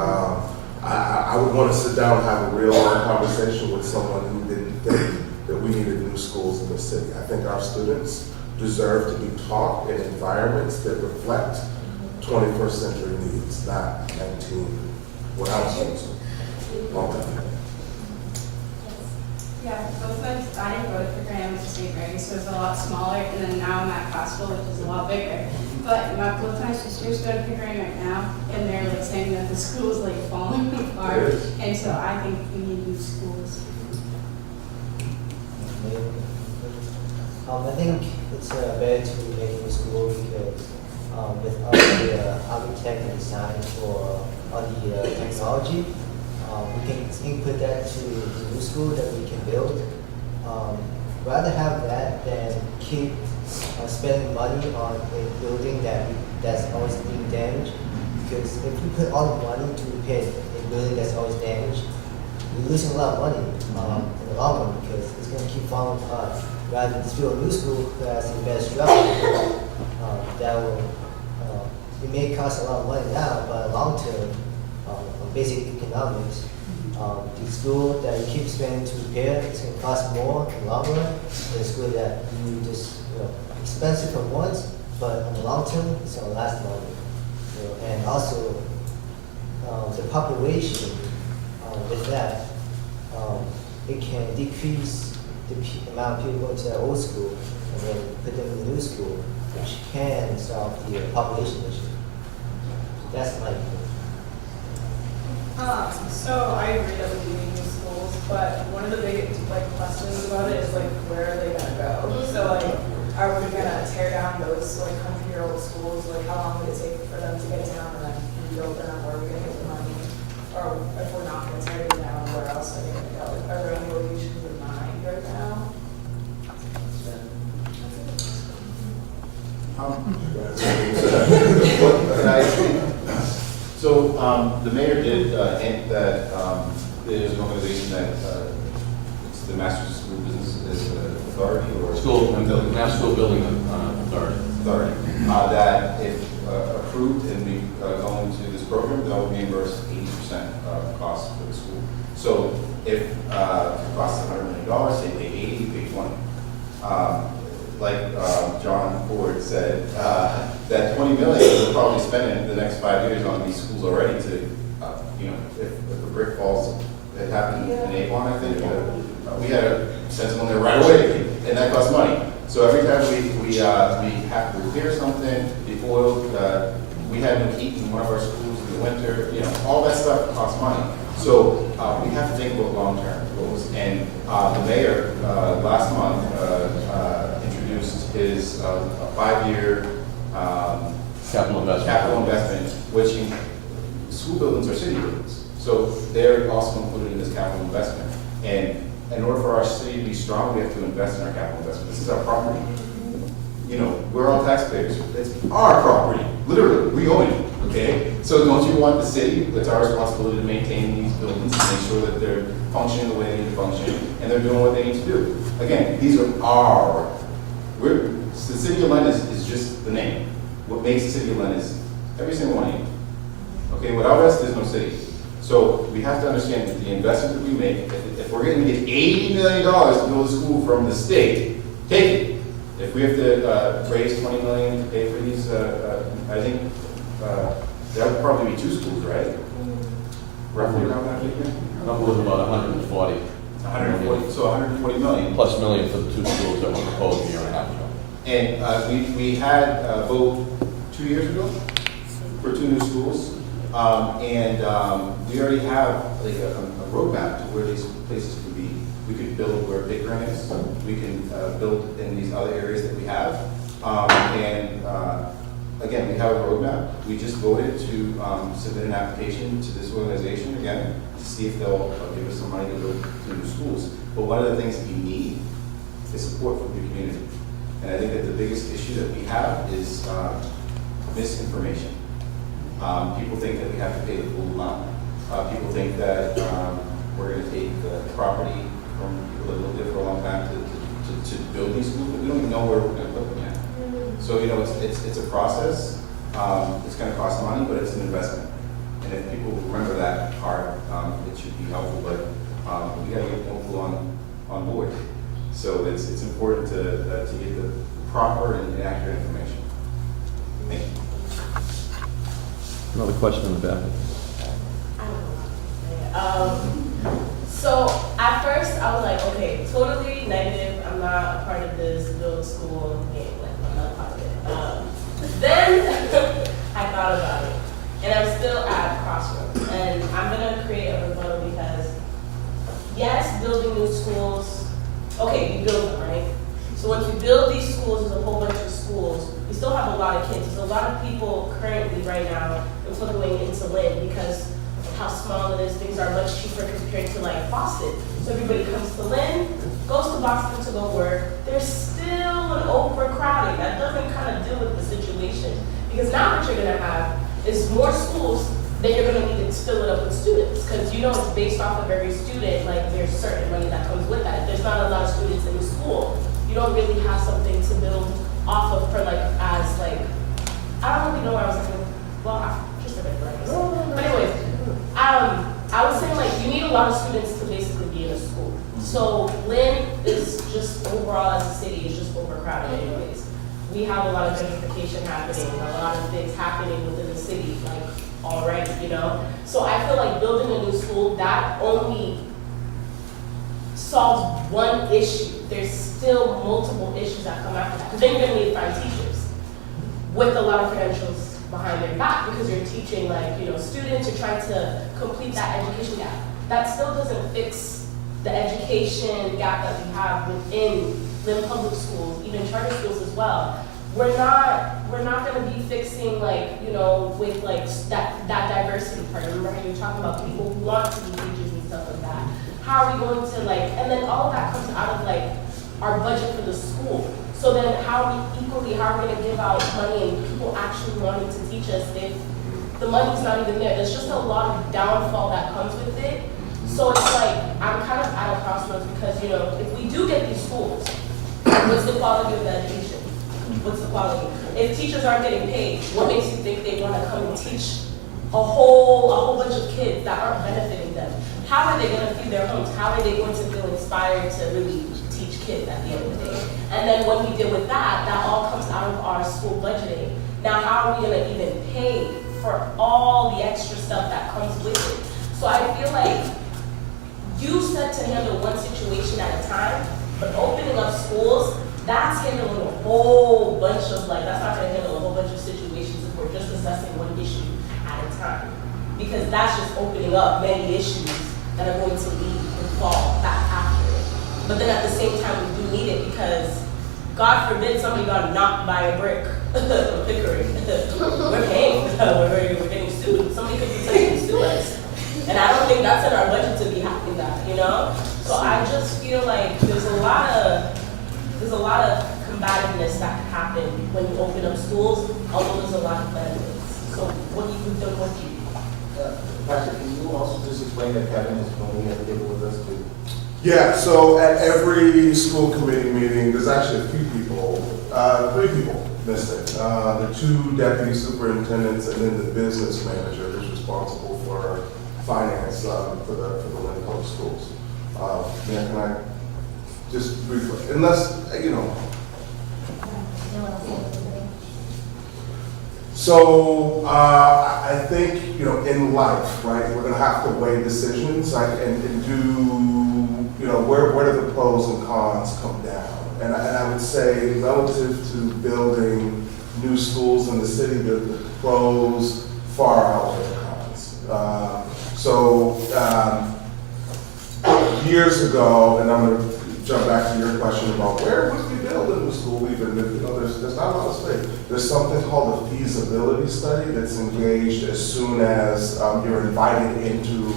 I would want to sit down and have a real long conversation with someone who didn't think that we needed new schools in the city. I think our students deserve to be taught in environments that reflect 21st century needs, not 19, what I was using. Yeah, both times I didn't go to Pickering, I went to St. Mary's, so it's a lot smaller, and then now I'm at Costco, which is a lot bigger. But both my sisters go to Pickering right now, and they're like saying that the school is like falling apart, and so I think we need new schools. I think it's better to make a new school because with all the architect and design for all the technology, we can input that to the new school that we can build. Rather have that than keep spending money on a building that's always being damaged. Because if you put all the money to repair a building that's always damaged, you're losing a lot of money in the long run because it's going to keep falling apart. Rather than just build a new school that has a better structure, that will, it may cost a lot of money now, but long term, on basic economics, the school that you keep spending to repair is going to cost more in the long run than the school that you just, expensive for once, but in the long term, it's going to last longer. And also, the population with that, it can decrease the amount of people going to that old school and then put them in the new school, which can solve the population issue. That's my opinion. So I agree that we do need new schools, but one of the big questions about it is where are they gonna go? So are we gonna tear down those 100-year-old schools? How long would it take for them to get down and then rebuild them? Where are we gonna get the money? Or if we're not gonna tear them down, where else are they gonna go? Are there any locations in mind right now? So the mayor did hint that there's an organization that it's the Massachusetts School Business Authority or Mass School Building Authority. That if approved and we go into this program, they'll reimburse 80% of the cost for the school. So if it costs $100 million, they pay 80, pay 20. Like John Ford said, that $20 million we'll probably spend in the next 5 years on these schools already to, if a brick falls, it happened in Avon, I think, we had to send someone there right away, and that costs money. So every time we have to repair something, the oil, we had no heat in one of our schools in the winter, all that stuff costs money. So we have to think about long-term goals. And the mayor last month introduced his a 5-year capital investment, which school buildings are city buildings. So they're also included in this capital investment. And in order for our city to be strong, we have to invest in our capital investment. This is our property. We're all taxpayers. It's our property. Literally, we own it. Okay? So don't you want the city, it's our responsibility to maintain these buildings and make sure that they're functioning the way they need to function and they're doing what they need to do. Again, these are the city of Lynn is just the name. What makes the city of Lynn is every single one of you. Okay, without us, there's no city. So we have to understand that the investment that we make, if we're gonna get $80 million to build a school from the state, take it. If we have to raise 20 million to pay for these, I think that would probably be 2 schools, right? Roughly around that figure? Number was about 140. 140, so 140 million. Plus million for the 2 schools that were proposed a year and a half ago. And we had a vote 2 years ago for 2 new schools. We already have like a roadmap to where these places could be. We could build where Big Run is. We can build in these other areas that we have. Again, we have a roadmap. We just voted to submit an application to this organization again to see if they'll give us some money to build 2 new schools. But one of the things that you need is support from your community. And I think that the biggest issue that we have is misinformation. People think that we have to pay the full amount. People think that we're going to take the property from people that lived there for a long time to build these schools, but we don't even know where we're going to put them yet. So, you know, it's a process. It's going to cost money, but it's an investment. And if people remember that part, it should be helpful. But we got to get more people on board. So it's important to get the proper and accurate information. Thank you. Another question in the back. So at first I was like, okay, totally negative. I'm not a part of this build school game. Like, I'm not a part of it. Then I thought about it, and I'm still at crossroads. And I'm gonna create a rebuttal because yes, building new schools. Okay, we build them, right? So once we build these schools, there's a whole bunch of schools. We still have a lot of kids. There's a lot of people currently right now going into Lynn because of how small it is. Things are much cheaper compared to like Boston. So everybody comes to Lynn, goes to Boston to go work. There's still an overcrowding. That doesn't kind of deal with the situation. Because now what you're gonna have is more schools, then you're gonna need to fill it up with students. Because you know it's based off of every student, like there's certain money that comes with that. If there's not a lot of students in the school, you don't really have something to build off of for like, as like, I don't really know where I was going. Well, I just a bit right. But anyways, I was saying like you need a lot of students to basically be in a school. So Lynn is just overall as a city is just overcrowded anyways. We have a lot of gentrification happening, a lot of things happening within the city like already, you know? So I feel like building a new school, that only solves one issue. There's still multiple issues that come after that. Because then you're gonna need to find teachers with a lot of credentials behind their back because you're teaching like, you know, students, you're trying to complete that education gap. That still doesn't fix the education gap that we have within Lynn public schools, even charter schools as well. We're not gonna be fixing like, you know, with like that diversity part. Remember how you were talking about people who want to be teachers and stuff like that. How are we going to like, and then all of that comes out of like our budget for the school. So then how are we going to give out money and people actually wanting to teach us if the money's not even there? There's just a lot of downfall that comes with it. So it's like, I'm kind of at a crossroads because, you know, if we do get these schools, what's the quality of the education? What's the quality? If teachers aren't getting paid, what makes you think they want to come and teach a whole bunch of kids that aren't benefiting them? How are they going to feed their homes? How are they going to feel inspired to really teach kids at the end of the day? And then when we deal with that, that all comes out of our school budgeting. Now, how are we going to even pay for all the extra stuff that comes with it? So I feel like you said to handle one situation at a time, but opening up schools, that's handling a whole bunch of like, that's not going to handle a whole bunch of situations if we're just assessing one issue at a time. Because that's just opening up many issues that are going to lead and fall back after it. But then at the same time, we do need it because God forbid somebody got knocked by a brick or Pickering. We're paying, we're getting sued. Somebody could be taking sue us. And I don't think that's in our budget to be having that, you know? So I just feel like there's a lot of combativeness that can happen when you open up schools, although there's a lot of benefits. So what do you do with you? Patrick, can you also just explain that Kevin is normally at the table with us too? Yeah, so at every school committee meeting, there's actually a few people, 3 people missing. The 2 deputy superintendents and then the business manager who's responsible for finance for the Lynn Public Schools. Can I just briefly, unless, So I think, in life, right, we're gonna have to weigh decisions and do, where do the pros and cons come down? And I would say relative to building new schools in the city, the pros far outweigh the cons. Years ago, and I'm gonna jump back to your question about where would we build a new school even, there's not a lot of space. There's something called a feasibility study that's engaged as soon as you're invited into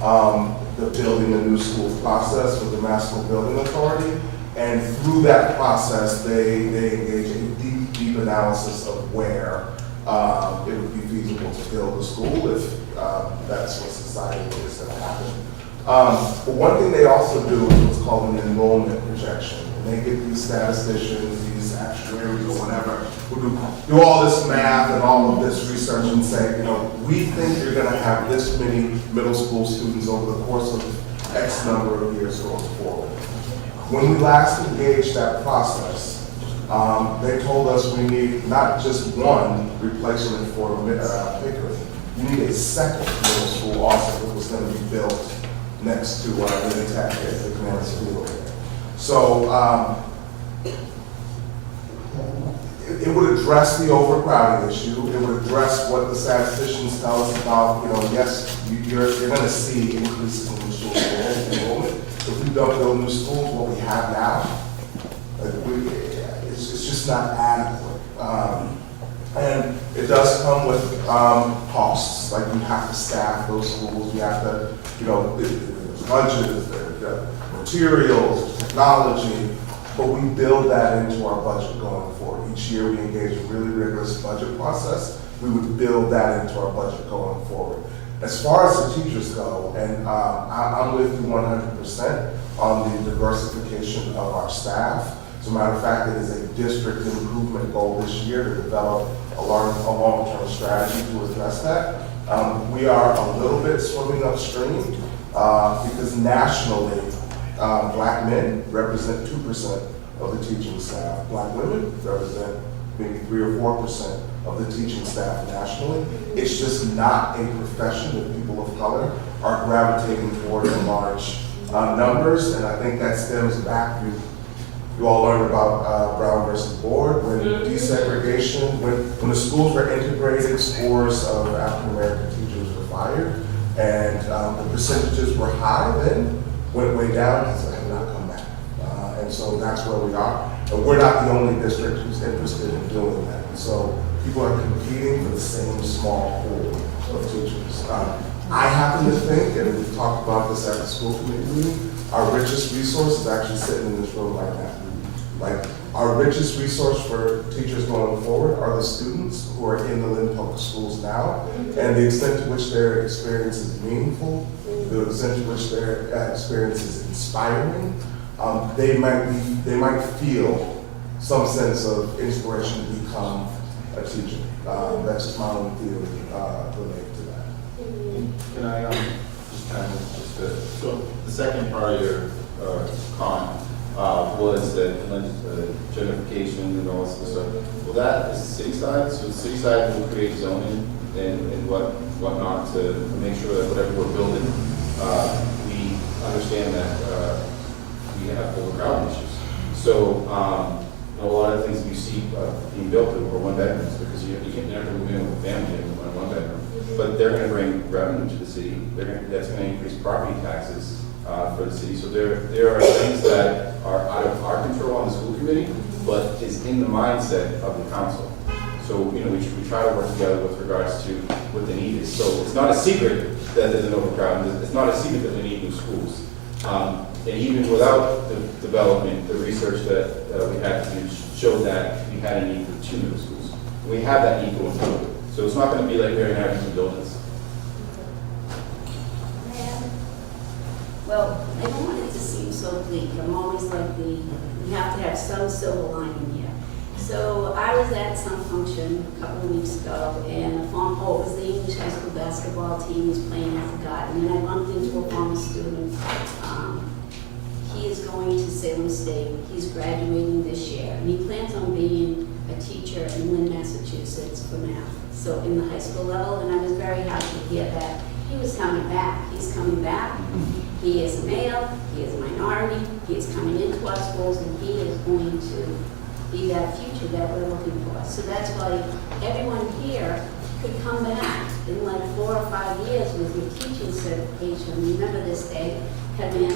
the building a new school process with the Mass School Building Authority. And through that process, they engage in a deep analysis of where it would be feasible to build a school if that's what society is going to happen. But one thing they also do is what's called an enrollment projection. And they get these statisticians, these actuaries or whatever, who do all this math and all of this research and say, we think you're going to have this many middle school students over the course of X number of years going forward. When we last engaged that process, they told us we need not just one replacement for Pickering, you need a second middle school also that was going to be built next to the Tech at the command school there. So it would address the overcrowding issue. It would address what the statisticians tell us about, yes, you're going to see increases in school enrollment. If we don't build new schools, what we have now, it's just not adequate. And it does come with costs, like you have to staff those schools, you have to, there's budgets, there's materials, technology, but we build that into our budget going forward. Each year we engage in a really rigorous budget process. We would build that into our budget going forward. As far as the teachers go, and I'm with you 100% on the diversification of our staff. As a matter of fact, it is a district improvement goal this year to develop a long-term strategy to address that. We are a little bit swimming upstream because nationally, Black men represent 2% of the teaching staff. Black women represent maybe 3 or 4% of the teaching staff nationally. It's just not a profession that people of color are gravitating toward in large numbers, and I think that stems back to, you all learned about Brown versus Board, when desegregation, when the schools were integrated, scores of African American teachers were fired, and the percentages were high then, went way down, because they have not come back. And so that's where we are. And we're not the only district who's interested in doing that. And so people are competing for the same small pool of teachers. I happen to think, and we've talked about this at the school committee meeting, our richest resource is actually sitting in this room right now. Like, our richest resource for teachers going forward are the students who are in the Lynn Public Schools now, and the extent to which their experience is meaningful, the extent to which their experience is inspiring. They might feel some sense of inspiration to become a teacher. That's just my own theory related to that. Can I just kind of so the second part of your comment was that gentrification and all this stuff. Well, that is city side. So the city side will create zoning and whatnot to make sure that whatever we're building, we understand that we have overcrowding issues. So a lot of things you see being built are one bedrooms because you can't never move in with a family in one bedroom. But they're going to bring revenue to the city. That's going to increase property taxes for the city. So there are things that are out of our control on the school committee, but is in the mindset of the council. So we try to work together with regards to what the need is. So it's not a secret that there's an overcrowding. It's not a secret that we need new schools. And even without the development, the research that we had to do showed that we had a need for 2 middle schools. We have that need going forward. So it's not going to be like we're going to have 2 buildings. Well, I don't want it to seem so bleak. I'm always like we have to have some silver lining here. So I was at some function a couple of weeks ago, and it was the English high school basketball team was playing at the Garden, and I bumped into a former student. He is going to Salem State. He's graduating this year, and he plans on being a teacher in Lynn, Massachusetts for math. So in the high school level, and I was very happy to hear that he was coming back. He's coming back. He is a male. He is a minority. He is coming into our schools, and he is going to be that future that we're looking for. So that's why everyone here could come back in like 4 or 5 years with your teaching certification. Remember this day, come in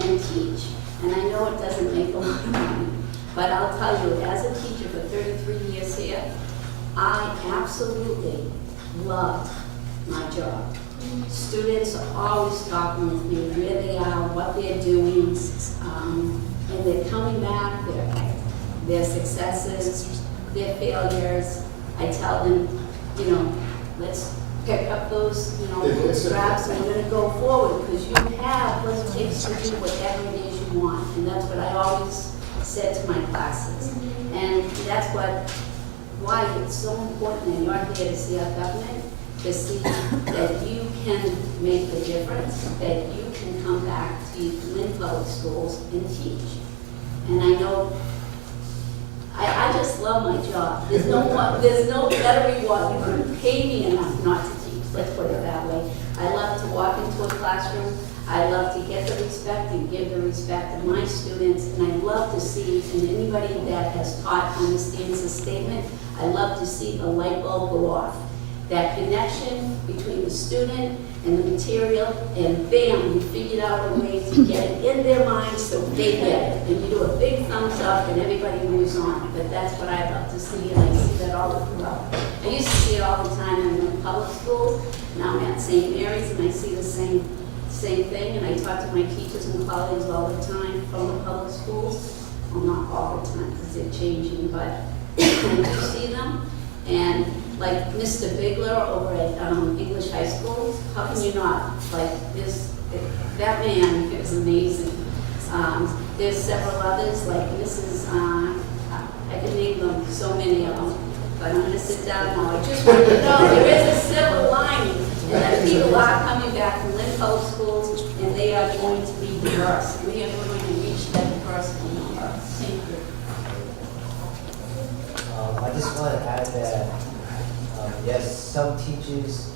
and teach. And I know it doesn't make a lot of money, but I'll tell you, as a teacher for 33 years here, I absolutely loved my job. Students are always talking with me where they are, what they're doing, and they're coming back, their successes, their failures. I tell them, let's pick up those, bootstraps, and we're gonna go forward, because you have what it takes to do whatever it is you want. And that's what I always said to my classes. And that's why it's so important that you're here to see our government, to see that you can make the difference, that you can come back to Lynn Public Schools and teach. And I know, I just love my job. There's no better reward. You couldn't pay me enough not to teach, let's put it that way. I love to walk into a classroom. I love to get the respect and give the respect to my students. And I love to see, and anybody that has taught understands the statement, I love to see the light bulb go off. That connection between the student and the material, and bam, you figured out a way to get it in their minds so they get it. And you do a big thumbs up and everybody moves on. But that's what I love to see, and I see that all throughout. I used to see it all the time in the public schools. Now I'm at St. Mary's and I see the same thing, and I talk to my teachers and colleagues all the time from the public schools. Well, not all the time because they're changing, but I do see them. And like Mr. Bigler over at English High School, how can you not? Like this, that man is amazing. There's several others, like Mrs. I can name them, so many of them, but I'm going to sit down now. I just want you to know there is a silver lining that people are coming back from Lynn Public Schools, and they are going to be diverse. We are going to reach that diversity number. Thank you. I just want to add that, yes, some teachers,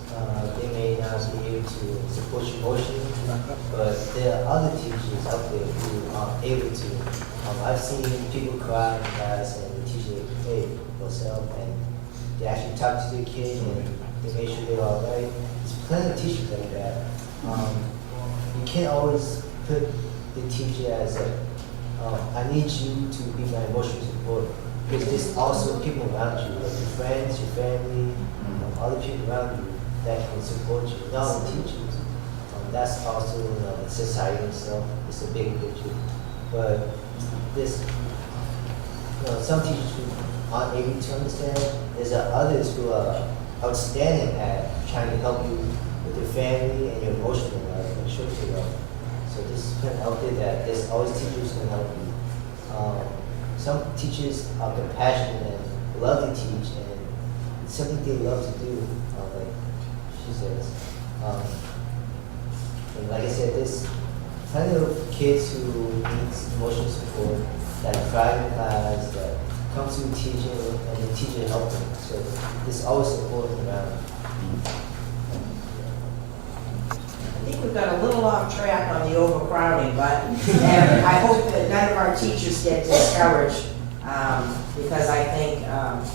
they may not be able to support you emotionally, but there are other teachers out there who are able to. I've seen people cry in class and the teacher, hey, what's up? And they actually talk to the kid and they make sure they're all right. There's plenty of teachers like that. You can't always put the teacher as I need you to be my emotional support. Because there's also people around you, like your friends, your family, other people around you that can support you, not only teachers. That's also society itself. It's a big picture. But there's some teachers who aren't able to understand. There's others who are outstanding at trying to help you with your family and your emotional life and social life. So just put out there that there's always teachers who can help you. Some teachers are compassionate and love to teach, and it's something they love to do, like she says. And like I said, there's plenty of kids who need emotional support, that cry in class, that come to the teacher, and the teacher helps them. So there's always support around. I think we've got a little off track on the overcrowding, but and I hope that none of our teachers get discouraged, because I think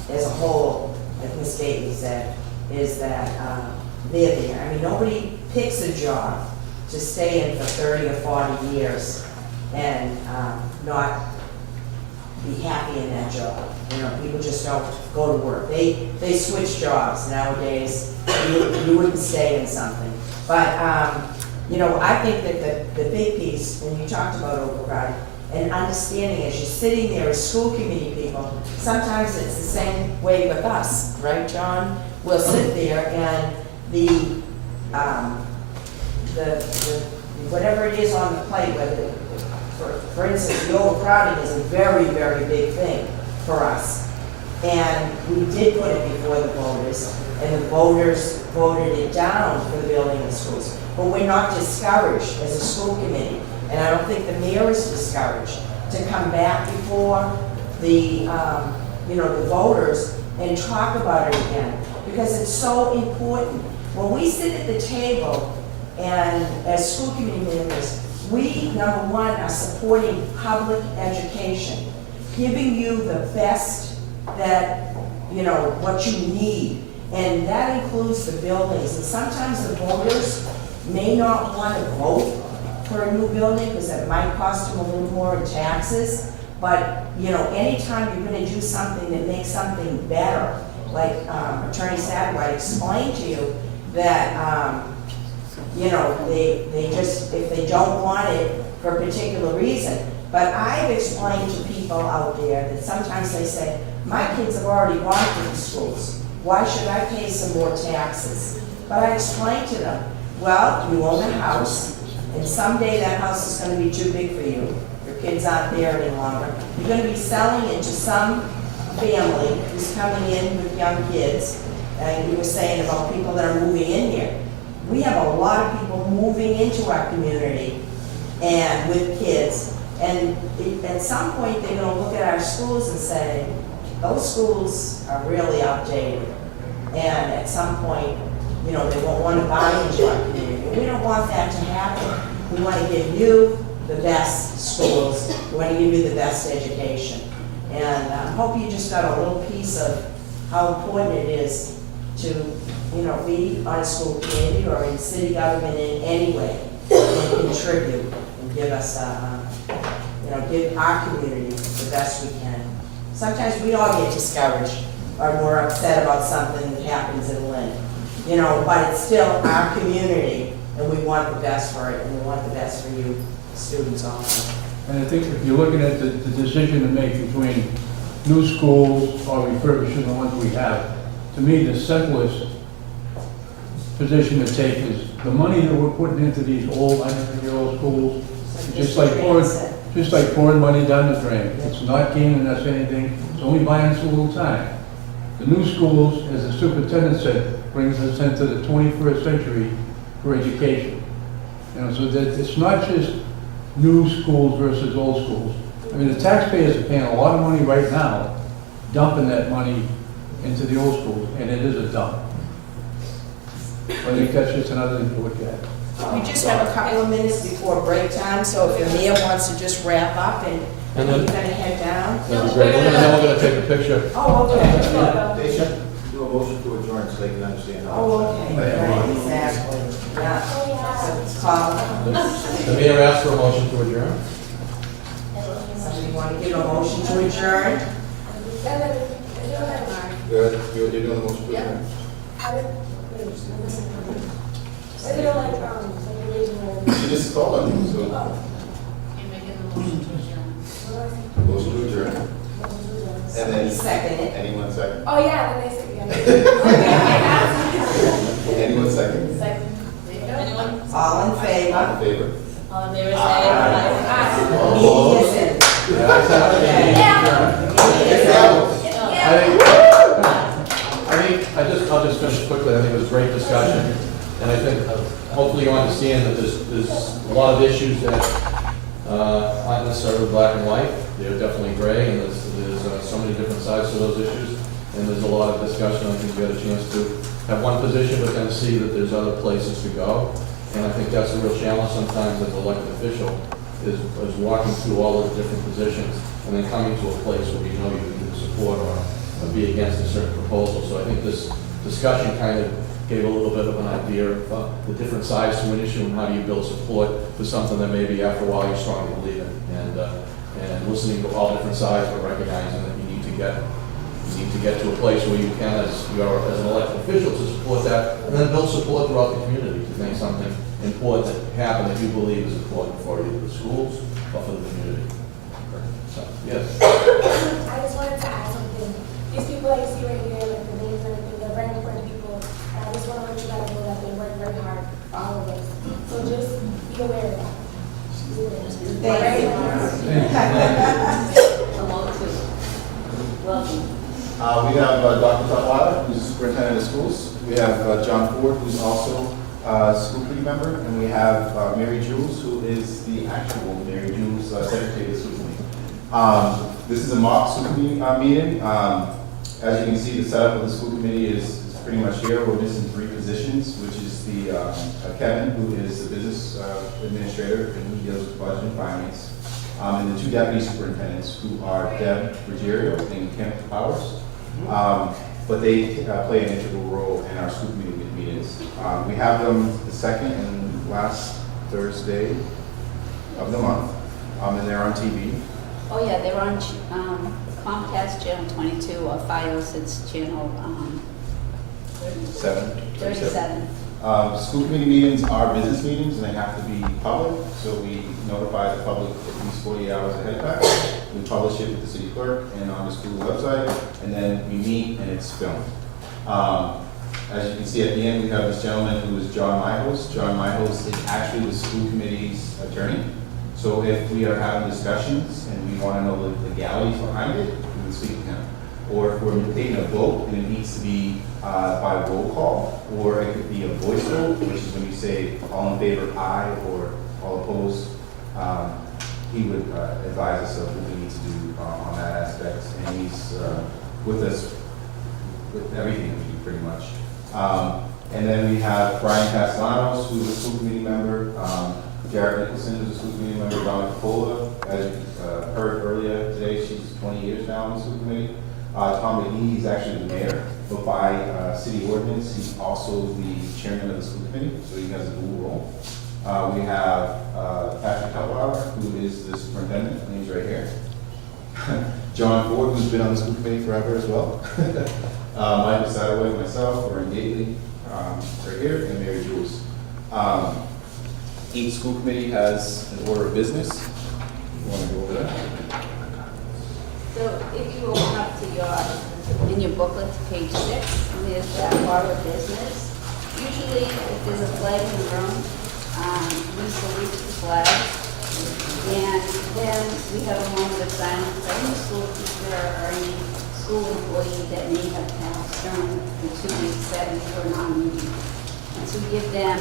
as a whole, like Ms. Gaten said, is that they're there. I mean, nobody picks a job to stay in for 30 or 40 years and not be happy in that job. People just don't go to work. They switch jobs nowadays. You wouldn't stay in something. But, I think that the big piece, when you talked about overcrowding, and understanding as you're sitting there as school committee people, sometimes it's the same way with us, right, John? We'll sit there and the whatever it is on the plate, whether, for instance, the overcrowding is a very, very big thing for us. And we did put it before the voters, and the voters voted it down for the building of schools. But we're not discouraged as a school committee, and I don't think the mayor is discouraged to come back before the, the voters and talk about it again, because it's so important. When we sit at the table and as school committee members, we, number one, are supporting public education, giving you the best that, what you need. And that includes the buildings. And sometimes the voters may not want to vote for a new building because it might cost them a little more in taxes. But, anytime you're going to do something that makes something better, like Attorney Satterwhite explained to you that, they just, if they don't want it for a particular reason. But I've explained to people out there that sometimes they say, my kids have already gone to the schools. Why should I pay some more taxes? But I explained to them, well, you own a house, and someday that house is going to be too big for you. Your kids aren't there any longer. You're going to be selling it to some family who's coming in with young kids. And you were saying about people that are moving in here. We have a lot of people moving into our community and with kids. And at some point, they're going to look at our schools and say, those schools are really outdated. And at some point, they won't want to buy into our community. We don't want that to happen. We want to give you the best schools. We want to give you the best education. And I hope you just got a little piece of how important it is to, be on a school committee or in city government in any way and contribute and give us, give our community the best we can. Sometimes we all get discouraged or we're upset about something that happens in Lynn, but it's still our community and we want the best for it and we want the best for you students also. And I think if you're looking at the decision to make between new schools or refurbishing the ones we have, to me, the simplest position to take is the money that we're putting into these old 100-year-old schools, just like pouring money down the drain. It's not gaining us anything, it's only buying us a little time. The new schools, as the superintendent said, brings us into the 21st century for education. So that it's not just new schools versus old schools. I mean, the taxpayers are paying a lot of money right now, dumping that money into the old schools, and it is a dump. I think that's just another thing to look at. We just have a couple of minutes before break time, so if the mayor wants to just wrap up and And you're then- gonna head down. That'd be great. Then we're gonna take a picture. Oh, okay. They should do a motion to adjourn so they can understand. how Oh, it's okay, done. right, exactly, yeah. So it's called, The mayor asked for a motion to adjourn. somebody want to give a motion to adjourn? You're doing the motion to adjourn? Is it like, original? She just called on you, so You're making the motion to adjourn. motion to adjourn. And then, Second it. anyone second? Oh, yeah, then they say, yeah. Anyone second? Second. Anyone? All in All favor? in favor? All in favor, say aye. Meeting is in. I'll just finish quickly. I think it was a great discussion. And I think hopefully you understand that there's a lot of issues that aren't necessarily black and white. They're definitely gray, and there's so many different sides to those issues. And there's a lot of discussion. I think we had a chance to have one position, but then see that there's other places to go. And I think that's a real challenge sometimes as an elected official, is walking through all of the different positions and then coming to a place where you know you can either support or be against a certain proposal. So I think this discussion kind of gave a little bit of an idea of the different sides to an issue and how do you build support for something that maybe after a while you strongly believe in. And listening to all different sides, but recognizing that you need to get to a place where you can, as an elected official, to support that, and then build support throughout the community to make something important happen that you believe is important for either the schools or for the community. So, yes. I just wanted to add something. These people that you see right here, like the names and everything, they're very important people. And I just want to let you guys know that they work very hard for all of us. So just be aware of that. Thank you. Hello, too. Welcome. We have Dr. Tutwiler, who's the superintendent of schools. We have John Ford, who's also a school committee member. And we have Mary Jules, who is the actual Mary Jules, secretary of the school committee. This is a mock school committee meeting. As you can see, the setup of the school committee is pretty much here. We're missing 3 positions, which is the Kevin, who is the business administrator and who deals with budget and finance. And the 2 deputy superintendents, who are Deb Ruggiero and Kim Powers. But they play an integral role in our school committee meetings. We have them the second and last Thursday of the month, and they're on TV. Oh, yeah, they're on Comcast Channel 22 or Fios, it's Channel 37. School committee meetings are business meetings and they have to be public, so we notify the public at least 48 hours ahead of time. We publish it with the city clerk and on the school website, and then we meet and it's filmed. As you can see at the end, we have this gentleman who is John Myhos. John Myhos is actually the school committee's attorney. So if we are having discussions and we want to know the legalities behind it, we can speak to him. Or if we're taking a vote and it needs to be by roll call, or it could be a voice vote, which is when you say all in favor, aye, or all opposed. He would advise us of what we need to do on that aspect, and he's with us with everything we do pretty much. And then we have Brian Castellanos, who's a school committee member, Jared Nicholson is a school committee member, Donna Capola, as you heard earlier today, she's 20 years now on the school committee. Tom McGee, he's actually the mayor, but by city ordinance, he's also the chairman of the school committee, so he has a dual role. We have Patrick Tutwiler, who is the superintendent, and he's right here. John Ford, who's been on the school committee forever as well. Michael Satterway, myself, Warren Gately, right here, and Mary Jules. Each school committee has an order of business. You want to go over that? So if you open up to in your booklet to page 6, there's that order of business. Usually, if there's a flag in the room, we salute the flag. And then we have a moment of silence for any school teacher or any school employee that may have passed during the 2 weeks that we were on meeting. And so we give them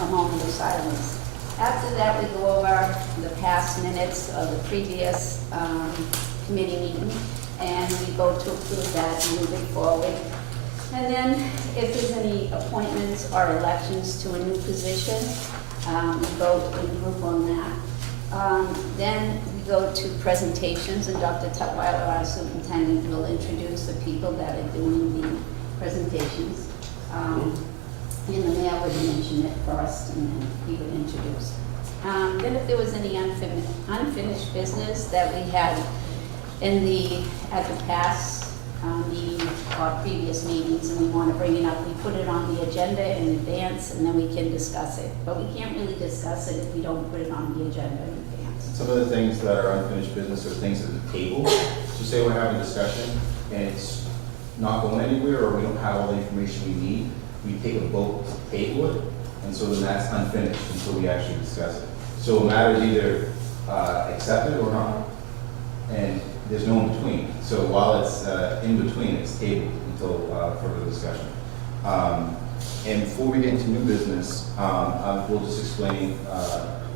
a moment of silence. After that, we go over the past minutes of the previous committee meeting, and we go to approve that and move it forward. And then if there's any appointments or elections to a new position, we vote in group on that. Then we go to presentations, and Dr. Tutwiler, our superintendent, will introduce the people that are doing the presentations. And the mayor would mention it first, and then he would introduce. Then if there was any unfinished business that we had at the past meeting or previous meetings, and we want to bring it up, we put it on the agenda in advance, and then we can discuss it. But we can't really discuss it if we don't put it on the agenda in advance. Some of the things that are unfinished business are things at the table. So say we're having a discussion and it's not going anywhere, or we don't have all the information we need, we take a vote to table it, and so then that's unfinished until we actually discuss it. So a matter is either accepted or not, and there's no in between. So while it's in between, it's tabled until further discussion. And before we get into new business, we'll just explain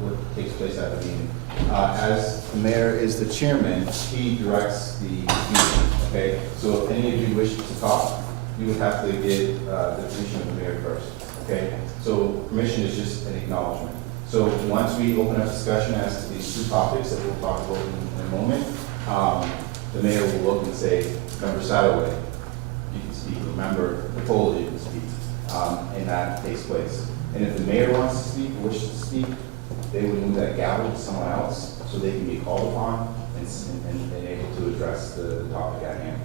what takes place at the meeting. As the mayor is the chairman, he directs the meeting, okay? So if any of you wish to talk, you would have to get the permission of the mayor first, okay? So permission is just an acknowledgement. So once we open up discussion as to these 2 topics that we'll talk about in a moment, the mayor will look and say, Member Satterway, you can speak, or Member Capola, you can speak, and that takes place. And if the mayor wants to speak, or wishes to speak, they would move that gavel to someone else so they can be called upon and able to address the topic at hand.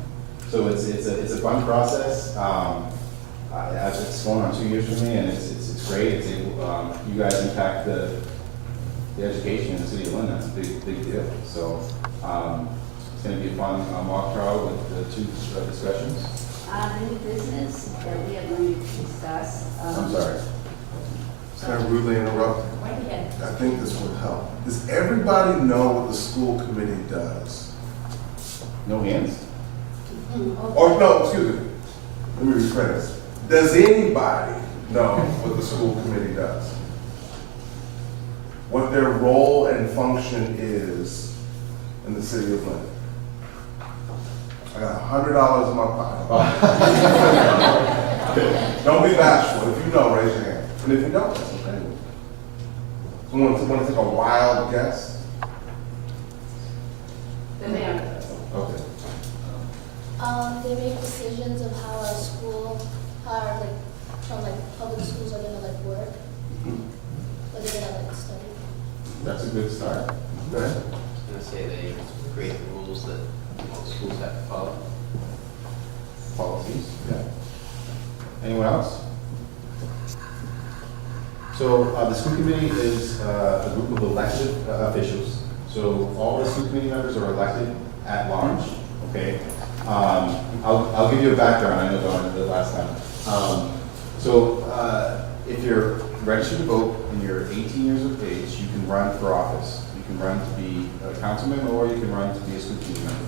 So it's a fun process. It's going on 2 years for me, and it's great. It's able, you guys impact the education in the city of Lynn. That's a big deal. So it's going to be a fun mock trial with the 2 discussions. The new business that we are going to discuss. I'm sorry. Can I rudely interrupt? Right ahead. I think this would help. Does everybody know what the school committee does? No hands? Or no, excuse me, let me rephrase. Does anybody know what the school committee does? What their role and function is in the city of Lynn? I got $100 in my pocket. Don't be bashful. If you know, raise your hand. And if you don't, that's okay. Someone want to take a wild guess? The mayor. Okay. They make decisions of how our school, how like, from like public schools are gonna like work, or they're gonna like study. That's a good start. Go ahead. I was gonna say they create rules that all schools have to follow. Policies, yeah. Anyone else? So the school committee is a group of elected officials. So all the school committee members are elected at large, okay? I'll give you a background, I know Dawn did it last time. If you're registered to vote and you're 18 years of age, you can run for office. You can run to be a councilman or you can run to be a school committee member.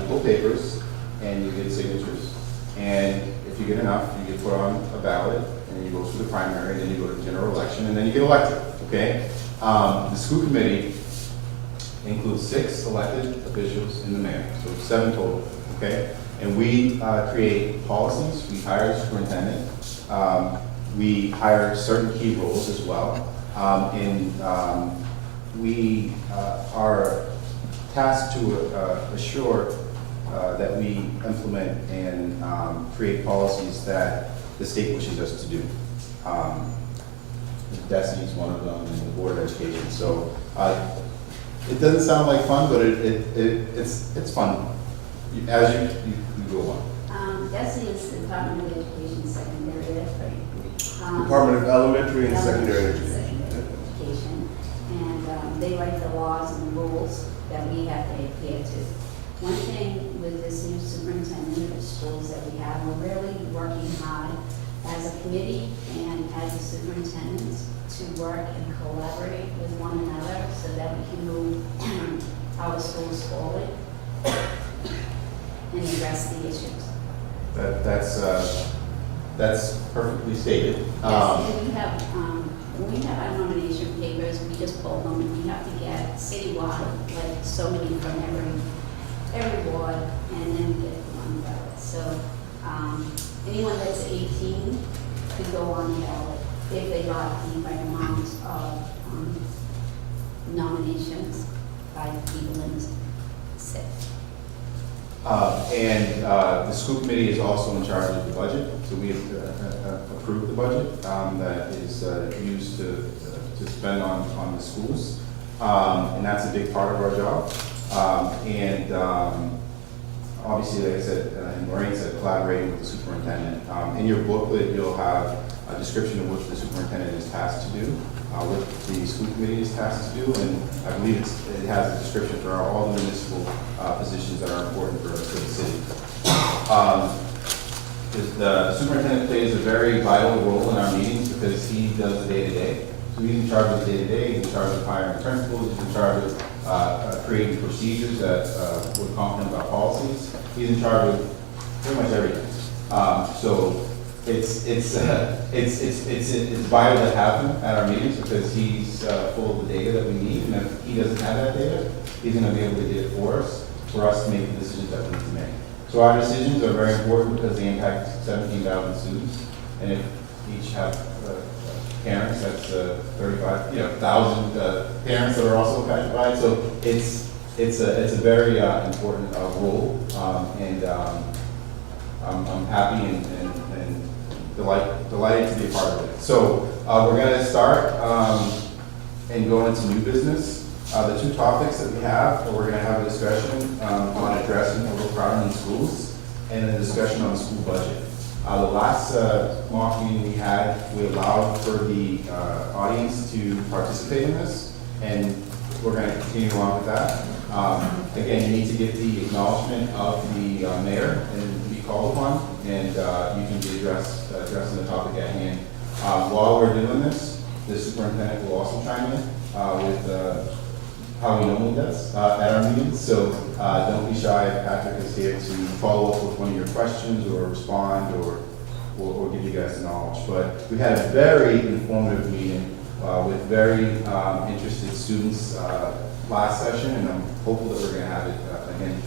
You pull papers and you get signatures. And if you get enough, you get put on a ballot and you go through the primary, then you go to the general election and then you get elected, okay? The school committee includes 6 elected officials in the mayor, so 7 total, okay? And we create policies, we hire a superintendent, we hire certain key roles as well, we are tasked to assure that we implement and create policies that the state wishes us to do. Destiny is one of them, and the Board of Education. So it doesn't sound like fun, but it's fun as you go on. Destiny is the Department of Education Secondary, that's right. Department of Elementary and Secondary Education. Secondary Education. And they write the laws and the rules that we have to adhere to. One thing with this new superintendent of schools that we have, we're really working hard as a committee and as a superintendent to work and collaborate with one another so that we can move our schools forward and address the issues. That's perfectly stated. Yes, and when we have our nomination papers, we just pull them, and we have to get citywide, like so many from every ward, and then we get them on the ballot. So anyone that's 18 could go on the ballot if they got the right amount of nominations by people in the city. The school committee is also in charge of the budget, so we have approved the budget that is used to spend on the schools, and that's a big part of our job. Obviously, like I said, and Maureen said, collaborating with the superintendent. In your booklet, you'll have a description of what the superintendent is tasked to do, what the school committee is tasked to do, and I believe it has a description for all the municipal positions that are important for the city. The superintendent plays a very vital role in our meetings because he does the day-to-day. So he's in charge of the day-to-day, he's in charge of hiring principals, he's in charge of creating procedures that we're confident about policies. He's in charge of pretty much everything. So it's vital to have him at our meetings because he's full of the data that we need, and if he doesn't have that data, he's going to be able to get it for us to make the decisions that we need to make. So our decisions are very important because they impact 17,000 students, and if each have parents, that's 35,000 parents that are also impacted by it. So it's a very important role, and I'm happy and delighted to be a part of it. So we're going to start and go into new business. The 2 topics that we have, we're going to have a discussion on addressing overcrowding in schools and a discussion on the school budget. The last mock meeting we had, we allowed for the audience to participate in this, and we're going to continue on with that. Again, you need to get the acknowledgement of the mayor and be called upon, and you can be addressing the topic at hand. While we're doing this, the superintendent will also chime in with how he normally does at our meetings. So don't be shy. Patrick is here to follow up with one of your questions or respond or give you guys knowledge. But we had a very informative meeting with very interested students last session, and I'm hopeful that we're going to have it again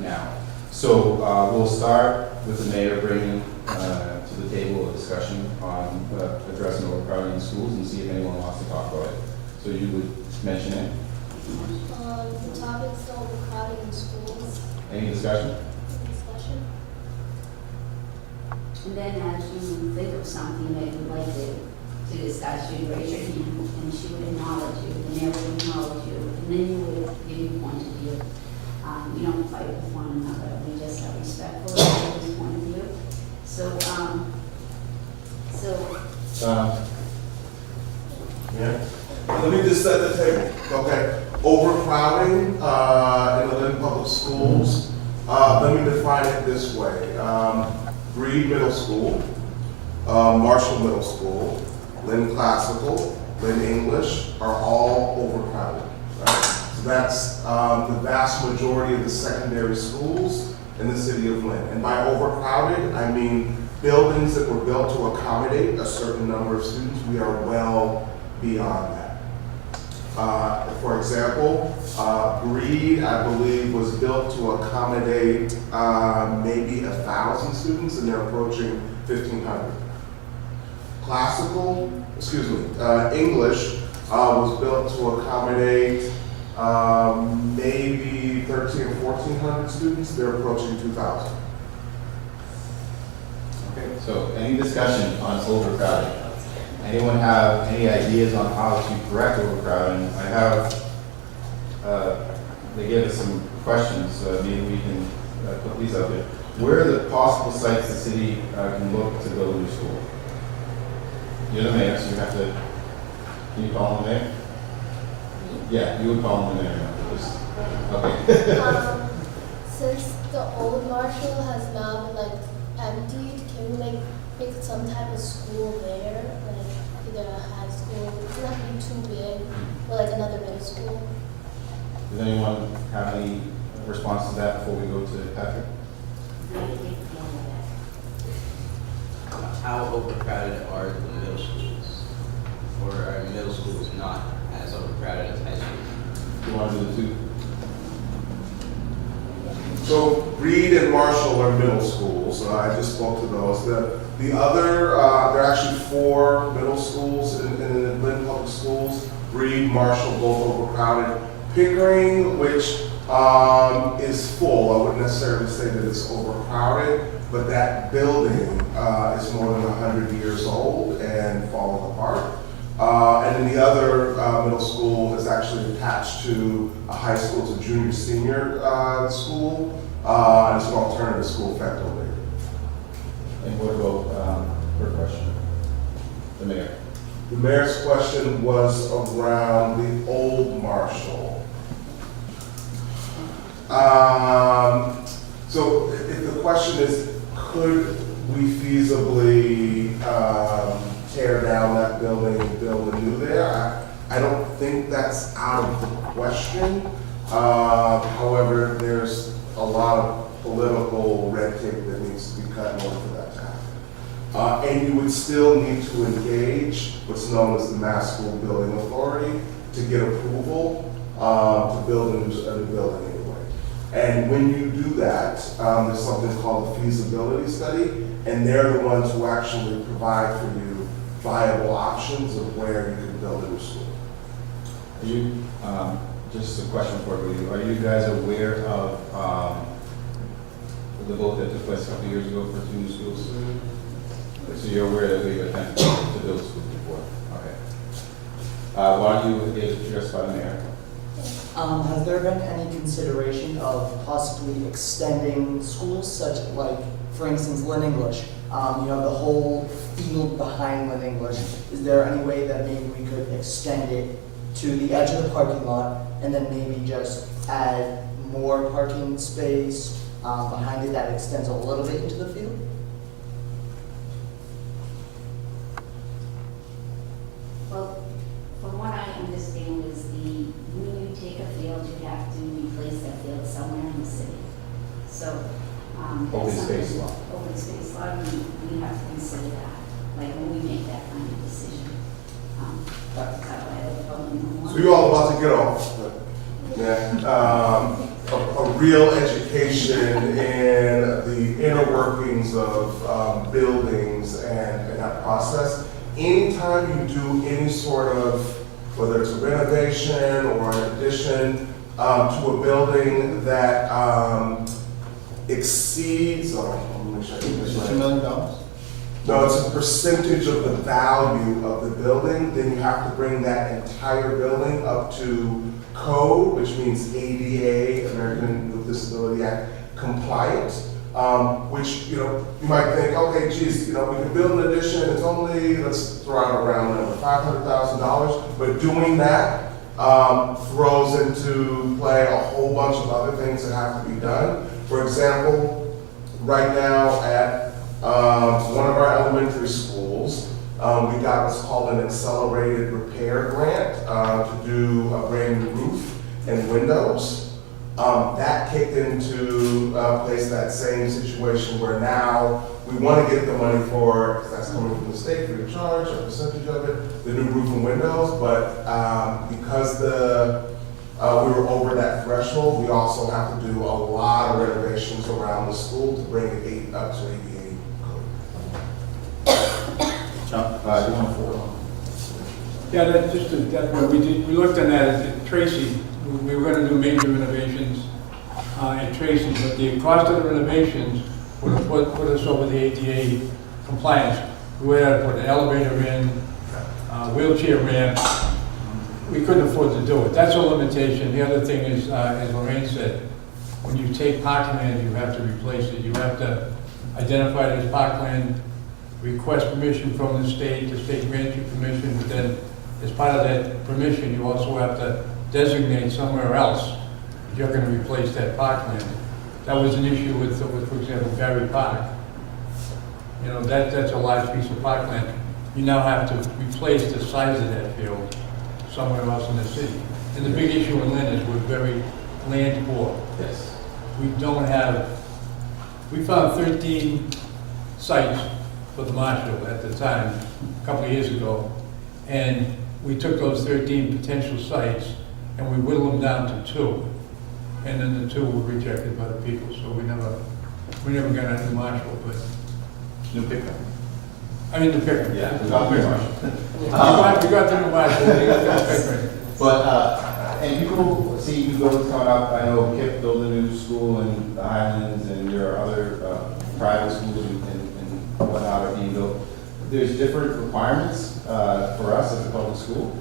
now. So we'll start with the mayor bringing to the table a discussion on addressing overcrowding in schools and see if anyone wants to talk about it. So you would mention it. The topic's overcrowding in schools. Any discussion? Discussion. And then as you think of something that you'd like to discuss, you'd raise your hand and she would acknowledge you, the mayor would acknowledge you, and then you would give your point of view. We don't fight with one another, we just are respectful of everyone's point of view. Yeah. Let me just set the table, okay? Overcrowding in the Lynn Public Schools, let me define it this way. Breed Middle School, Marshall Middle School, Lynn Classical, Lynn English are all overcrowded, right? So that's the vast majority of the secondary schools in the city of Lynn. And by overcrowded, I mean buildings that were built to accommodate a certain number of students. We are well beyond that. For example, Breed, I believe, was built to accommodate maybe 1,000 students, and they're approaching 1,500. English was built to accommodate maybe 1,300 or 1,400 students. They're approaching 2,000. Okay, so any discussion on overcrowding? Anyone have any ideas on how to correct overcrowding? I have, they gave us some questions, maybe we can put these up there. Where are the possible sites the city can look to build a new school? You're the mayor, so you have to, can you call him the mayor? Yeah, you would call him the mayor. Okay. Since the old Marshall has now been emptied, can we make some type of school there? Either a high school, it doesn't have to be too big, or another middle school. Does anyone have any response to that before we go to Patrick? How overcrowded are the middle schools? Or are middle schools not as overcrowded as high schools? You want to do the two? So Reed and Marshall are middle schools. I just spoke to those. The other, there are actually 4 middle schools in the Lynn Public Schools. Reed, Marshall, both overcrowded. Pickering, which is full. I wouldn't necessarily say that it's overcrowded, but that building is more than 100 years old and falling apart. And then the other middle school is actually attached to a high school. It's a junior-senior school, and it's an alternative school effectively. And what about her question? The mayor. The mayor's question was around the old Marshall. So if the question is, could we feasibly tear down that building and build a new there? I don't think that's out of the question. However, there's a lot of political red tape that needs to be cut in order for that to happen. And you would still need to engage what's known as the Mass School Building Authority to get approval to build a new building anyway. And when you do that, there's something called a feasibility study, and they're the ones who actually provide for you viable options of where you can build a new school. Are you, just a question for you, are you guys aware of the vote that took place a couple years ago for 2 new schools? So you're aware that we've attempted to build schools before? Okay. Why don't you get addressed by the mayor? Has there been any consideration of possibly extending schools such for instance, Lynn English? The whole field behind Lynn English. Is there any way that maybe we could extend it to the edge of the parking lot and then maybe just add more parking space behind it that extends a little bit into the field? Well, from what I understand is when you We all about to get off. But, yeah. A real education in the inner workings of buildings and that process. Anytime you do any sort of, whether it's a renovation or an addition to a building that exceeds, let me make sure I get this right. $2 million? No, it's a percentage of the value of the building, then you have to bring that entire building up to code, which means ADA, American with Disability Act, compliant. Which, you might think, okay, geez, we can build an addition, it's only, let's throw out a round number, $500,000, but doing that throws into play a whole bunch of other things that have to be done. For example, right now at one of our elementary schools, we got what's called an accelerated repair grant to do a brand new roof and windows. That kicked into place that same situation where now we want to get the money for, because that's coming from the state free of charge, a percentage of it, the new roof and windows, but because we were over that threshold, we also have to do a lot of renovations around the school to bring it up to ADA code. John, you want to Yeah, we looked at that at Tracy. We were gonna do major renovations at Tracy, but the cost of the renovations would have put us over the ADA compliance. We would have put an elevator in, wheelchair ramp. We couldn't afford to do it. That's a limitation. The other thing is, as Lorraine said, when you take parkland, you have to replace it. You have to identify it as parkland, request permission from the state grants you permission, but then as part of that permission, you also have to designate somewhere else if you're gonna replace that parkland. That was an issue with, for example, Barry Park. That's a large piece of parkland. You now have to replace the size of that field somewhere else in the city. And the big issue in Lynn is we're very land poor. Yes. We found 13 sites for the marshal at the time, a couple of years ago, and we took those 13 potential sites and we whittled them down to 2. And then the 2 were rejected by the people, so we never got a new marshal, but. New pickup. I mean, the pickup. Yeah, We got the new marshal, we got the pickup. But, and people see new buildings coming up. I know KIPP built a new school in the Highlands, and there are other private schools and whatnot are being built. There's different requirements for us as a public school.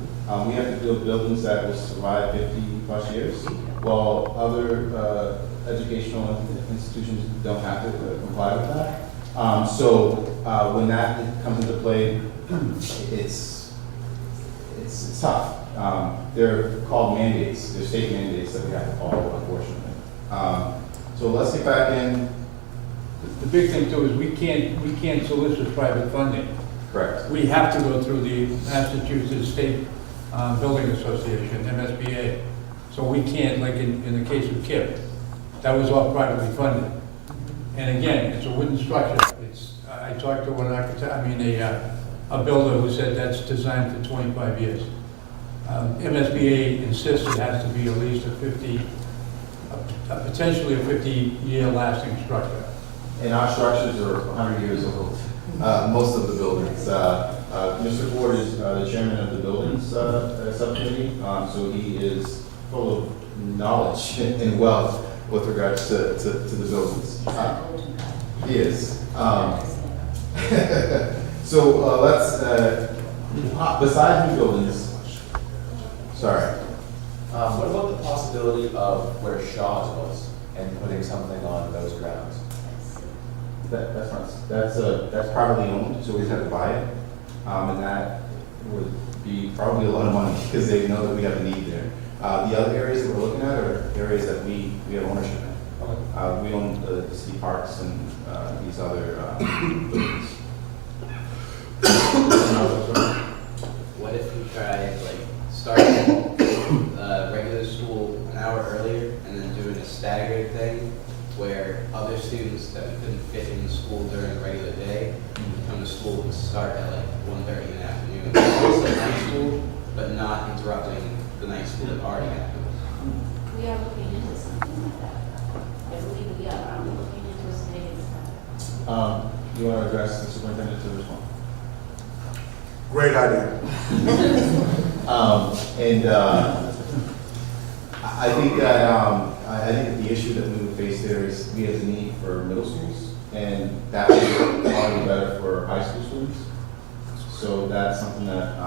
We have to build buildings that will survive 50+ years, while other educational institutions don't have to comply with that. So when that comes into play, it's tough. They're called mandates. They're state mandates that we have to follow, unfortunately. So let's get back in. The big thing too is we can't solicit private funding. Correct. We have to go through the Massachusetts State Building Association, MSBA. So we can't, like in the case of KIPP, that was all privately funded. And again, it's a wooden structure. I talked to an architect, a builder who said that's designed for 25 years. MSBA insists it has to be at least potentially a 50-year lasting structure. And our structures are 100 years old, most of the buildings. Mr. Ford is the chairman of the buildings subcommittee, so he is full of knowledge and wealth with regards to the buildings. He is. So let's, besides new buildings, sorry. What about the possibility of where Shaw's was and putting something on those grounds? That's privately owned, so we have to buy it, and that would be probably a lot of money because they know that we have a need there. The other areas that we're looking at are areas that we have ownership in. We own the city parks and these other buildings. What if we tried starting regular school an hour earlier and then doing a staggered thing where other students that we couldn't fit in the school during the regular day would come to school and start at 1:30 in the afternoon. It's like high school, but not interrupting the nice school that already had those. We are looking into something like that. I believe we are. I'm looking into a study like that. You want to address the superintendent to respond? Great idea. I think that I think that the issue that we would face there is we have the need for middle schools, and that would probably be better for high school students. So that's something that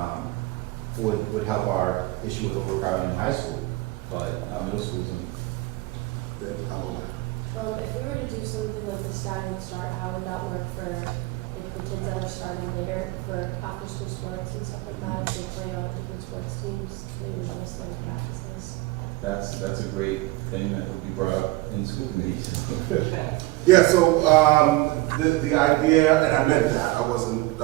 would help our issue with overcrowding in high school, but middle schools and If we were to do something like the staggered start, how would that work for like, the kids that are starting later for after school sports and stuff like that? If they play on different sports teams, they would miss those practices. that's a great thing that would be brought up in school committees. Yeah, so the idea, and I meant that, I wasn't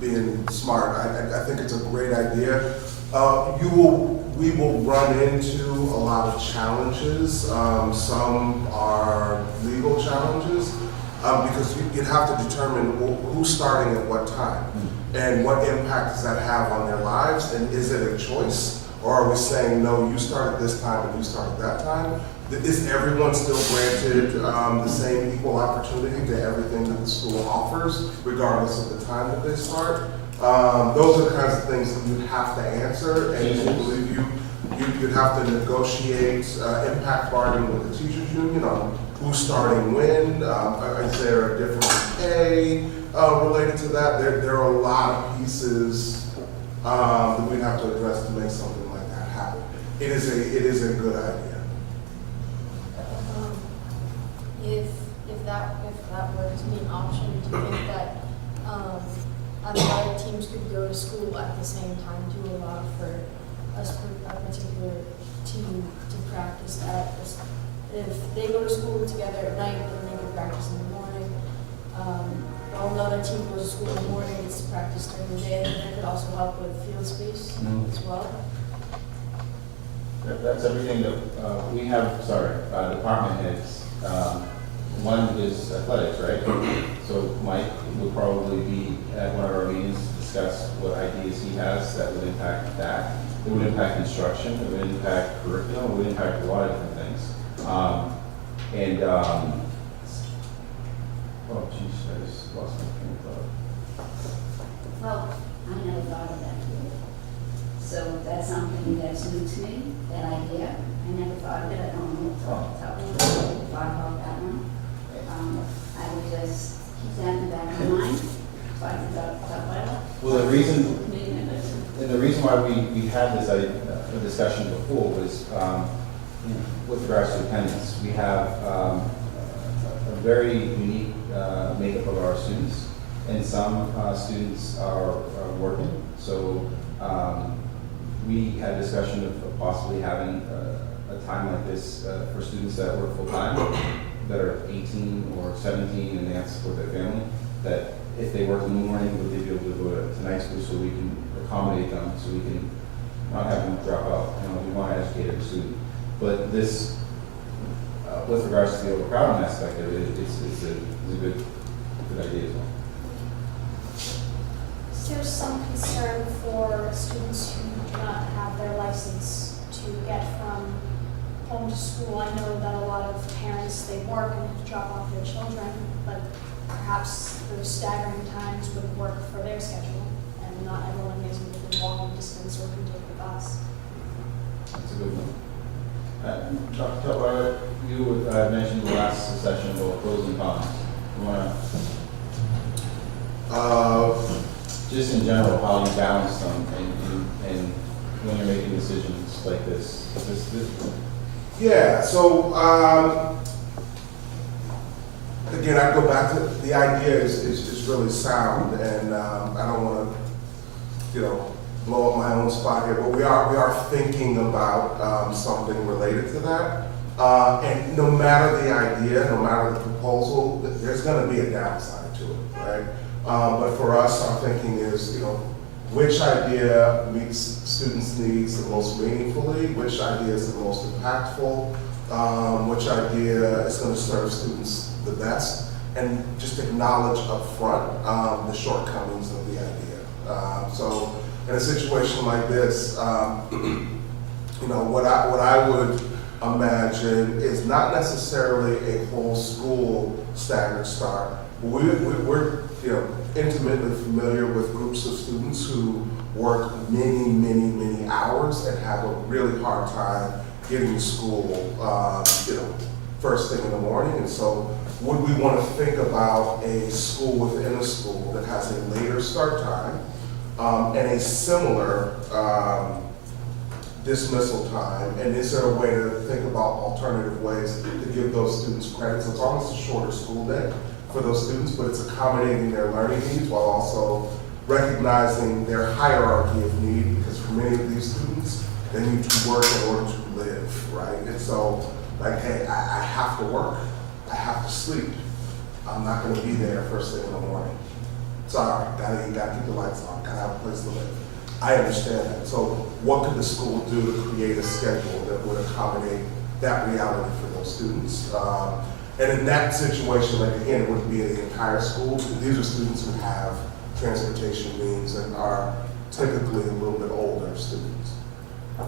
being smart. I think it's a great idea. We will run into a lot of challenges. Some are legal challenges because you'd have to determine who's starting at what time and what impact does that have on their lives, and is it a choice? Or are we saying, no, you start at this time and you start at that time? Is everyone still granted the same equal opportunity to everything that the school offers, regardless of the time that they start? Those are the kinds of things that you'd have to answer, and you'd have to negotiate impact bargaining with the teachers union on who's starting when. Is there a difference in pay related to that? There are a lot of pieces that we'd have to address to make something like that happen. It is a good idea. If that were to be an option, do you think that other teams could go to school at the same time to allow for a particular team to practice at? If they go to school together at night, then they can practice in the morning. While another team goes to school in the morning, it's practice during the day, and that could also help with field space as well. That's everything that we have, department heads. One is athletics, right? So Mike will probably be at one of our meetings to discuss what ideas he has that would impact that. It would impact instruction, it would impact curriculum, it would impact a lot of different things. Oh geez, I just lost my train of thought. Well, I never thought of that. So that's something that's new to me, that idea. I never thought of it. I don't know thought about that one. I would just keep that in the back of my mind. Well, the reason why we had this discussion before was with regards to attendance. We have a very unique makeup of our students, and some students are working. So we had a discussion of possibly having a time like this for students that work full time, that are 18 or 17 and they have to support their family, that if they work in the morning, would they be able to go to night school so we can accommodate them, so we can not have them drop out. We want to educate every student. But this, with regards to the overcrowding aspect of it, it's a good idea as well. Is there some concern for students who do not have their license to get from home to school? I know that a lot of parents, they work and have to drop off their children, but perhaps those staggering times would work for their schedule, and not everyone is within walking distance or can take the bus. That's a good one. Dr. Tutwiler, you mentioned the last session about pros and cons. You want to, just in general, how you balance them and when you're making decisions like this. Yeah, so again, I go back to the idea is really sound, and I don't want to, blow up my own spot here, but we are thinking about something related to that. And no matter the idea, no matter the proposal, there's going to be a downside to it, right? But for us, our thinking is, which idea meets students' needs the most meaningfully, which idea is the most impactful, which idea is going to serve students the best, and just acknowledge up front the shortcomings of the idea. So in a situation like this, you know, what I would imagine is not necessarily a whole school staggered start. We're you know, intimately familiar with groups of students who work many hours and have a really hard time getting to school, you know, first thing in the morning. And so would we want to think about a school within a school that has a later start time and a similar dismissal time? And is there a way to think about alternative ways to give those students credit? So it's almost a shorter school day for those students, but it's accommodating their learning needs while also recognizing their hierarchy of need, because for many of these students, they need to work in order to live, right? And so, like, hey, I have to work, I have to sleep. I'm not gonna be there first thing in the morning. Sorry, gotta eat, gotta keep the lights on, gotta have a place to live. I understand that. So what could the school do to create a schedule that would accommodate that reality for those students? And in that situation, like again, it wouldn't be the entire school. These are students who have transportation means and are typically a little bit older students. I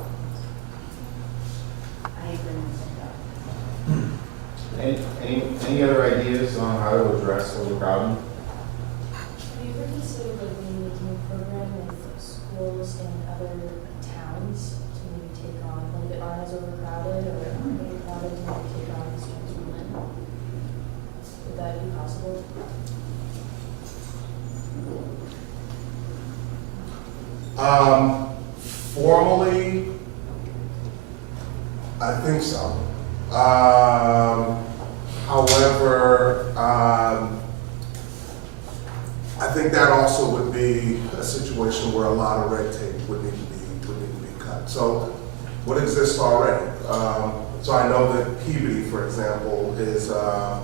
agree with that. Any other ideas on how to address overcrowding? Have you ever considered like maybe making a program with schools in other towns to maybe take on, like that aren't as overcrowded or aren't overcrowded to maybe take on the students from Lynn? Would that be possible? Formally, I think so. However, I think that also would be a situation where a lot of red tape would need to be cut. So, what exists already? So I know that Peabody, for example, is a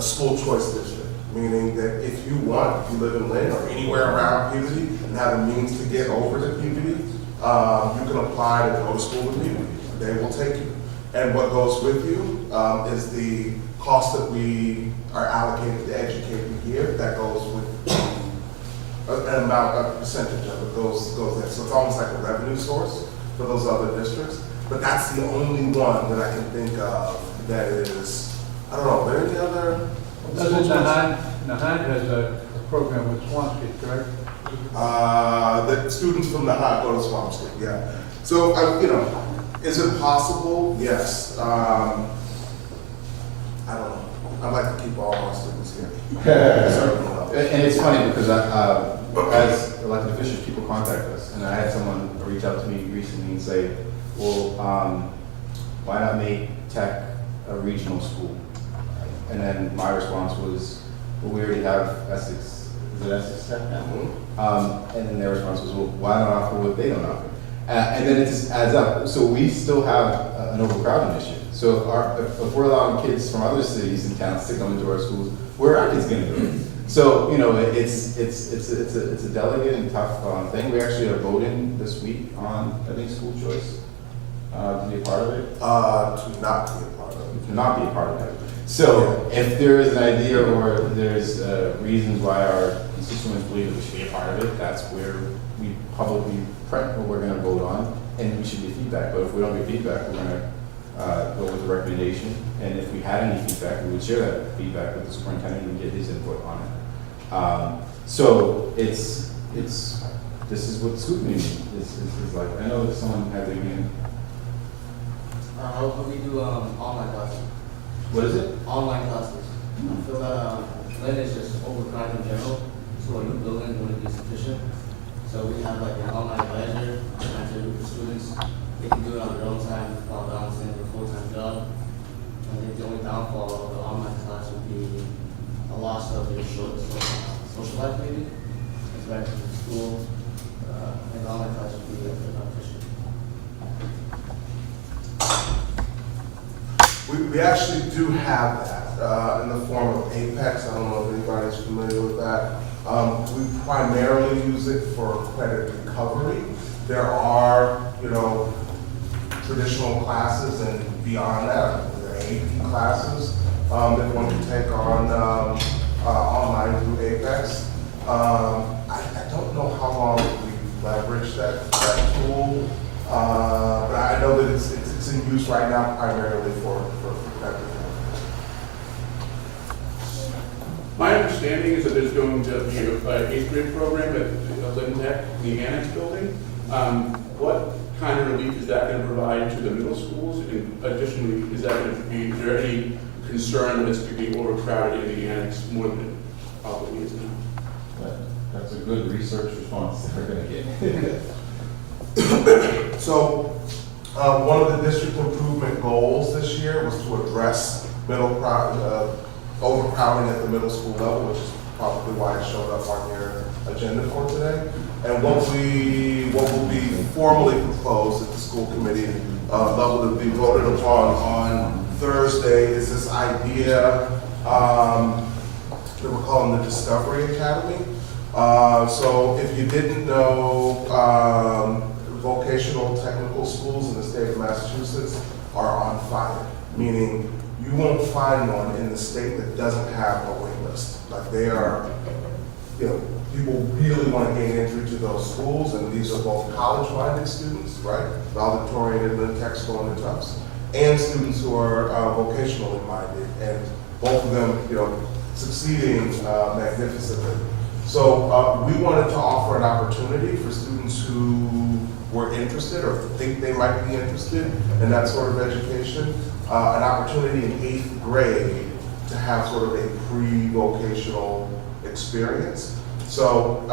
school choice district, meaning that if you want, if you live in Lynn or anywhere around Peabody and have the means to get over to Peabody, you can apply to go to school with Peabody. They will take you. And what goes with you is the cost that we are allocated to educate you here. That goes with an amount, a percentage of it goes there. So it's almost like a revenue source for those other districts. But that's the only one that I can think of that is, I don't know, are there any other? Doesn't Nahat has a program with Swansea, correct? The students from the high go to Swampscott, yeah. So, you know, is it possible? Yes. I don't know. I'd like to keep all our students here. And it's funny because as elected officials, people contact us, and I had someone reach out to me recently and say, well, why not make Tech a regional school? And then my response was, well, we already have Essex, is it Essex Tech now? And then their response was, well, why not offer what they don't offer? And then it just adds up. So we still have an overcrowding issue. So if we're allowing kids from other cities and towns to come into our schools, where are kids going to go? So, you know, it's a delicate and tough thing. We actually are voting this week on, I think, school choice. To be a part of it? To not be a part of it. To not be a part of it. So if there is an idea or there's reasons why our constituents believe that we should be a part of it, that's where we publicly print what we're going to vote on, and we should get feedback. But if we don't get feedback, we're going to go with the recommendation. And if we had any feedback, we would share that feedback with the superintendent and get his input on it. So this is what school community is like. I know that someone had their hand. We do online classes. What is it? Online classes. I feel that Lynn is just overcrowded in general, so like the building wouldn't be sufficient. So we have like an online advisor trying to group of students. They can do it on their own time while balancing their full-time job. I think the only downfall of the online class would be a loss of your social life maybe. It's back to school. And online class would be beneficial. We actually do have that in the form of Apex. I don't know if anybody's familiar with that. We primarily use it for credit recovery. There are, you know, traditional classes and beyond that, there are AP classes that one can take on online through Apex. I don't know how long we've leverage that tool. But I know that it's in use right now primarily for that. My understanding is that there's going to be an 8th grade program at Lynn Tech, the Annex building. What kind of relief is that going to provide to the middle schools? And additionally, is there any concern that it's going to be overcrowded in the Annex more than it probably is now? That's a good research response they're going to get. So, one of the district improvement goals this year was to address overcrowding at the middle school level, which is probably why it showed up on your agenda for today. And what will be formally proposed at the school committee level to be voted upon on Thursday is this idea that we're calling the Discovery Academy. So if you didn't know, vocational technical schools in the state of Massachusetts are on fire, meaning you won't find one in the state that doesn't have a wait list. Like they are, people really want to gain entry to those schools, and these are both college-minded students, right? Valedictorian, Lynn Tech School, and Tufts, and students who are vocationally minded, and both of them, succeeding magnificently. So we wanted to offer an opportunity for students who were interested or think they might be interested in that sort of education, an opportunity in 8th grade to have sort of a pre-vocational experience. So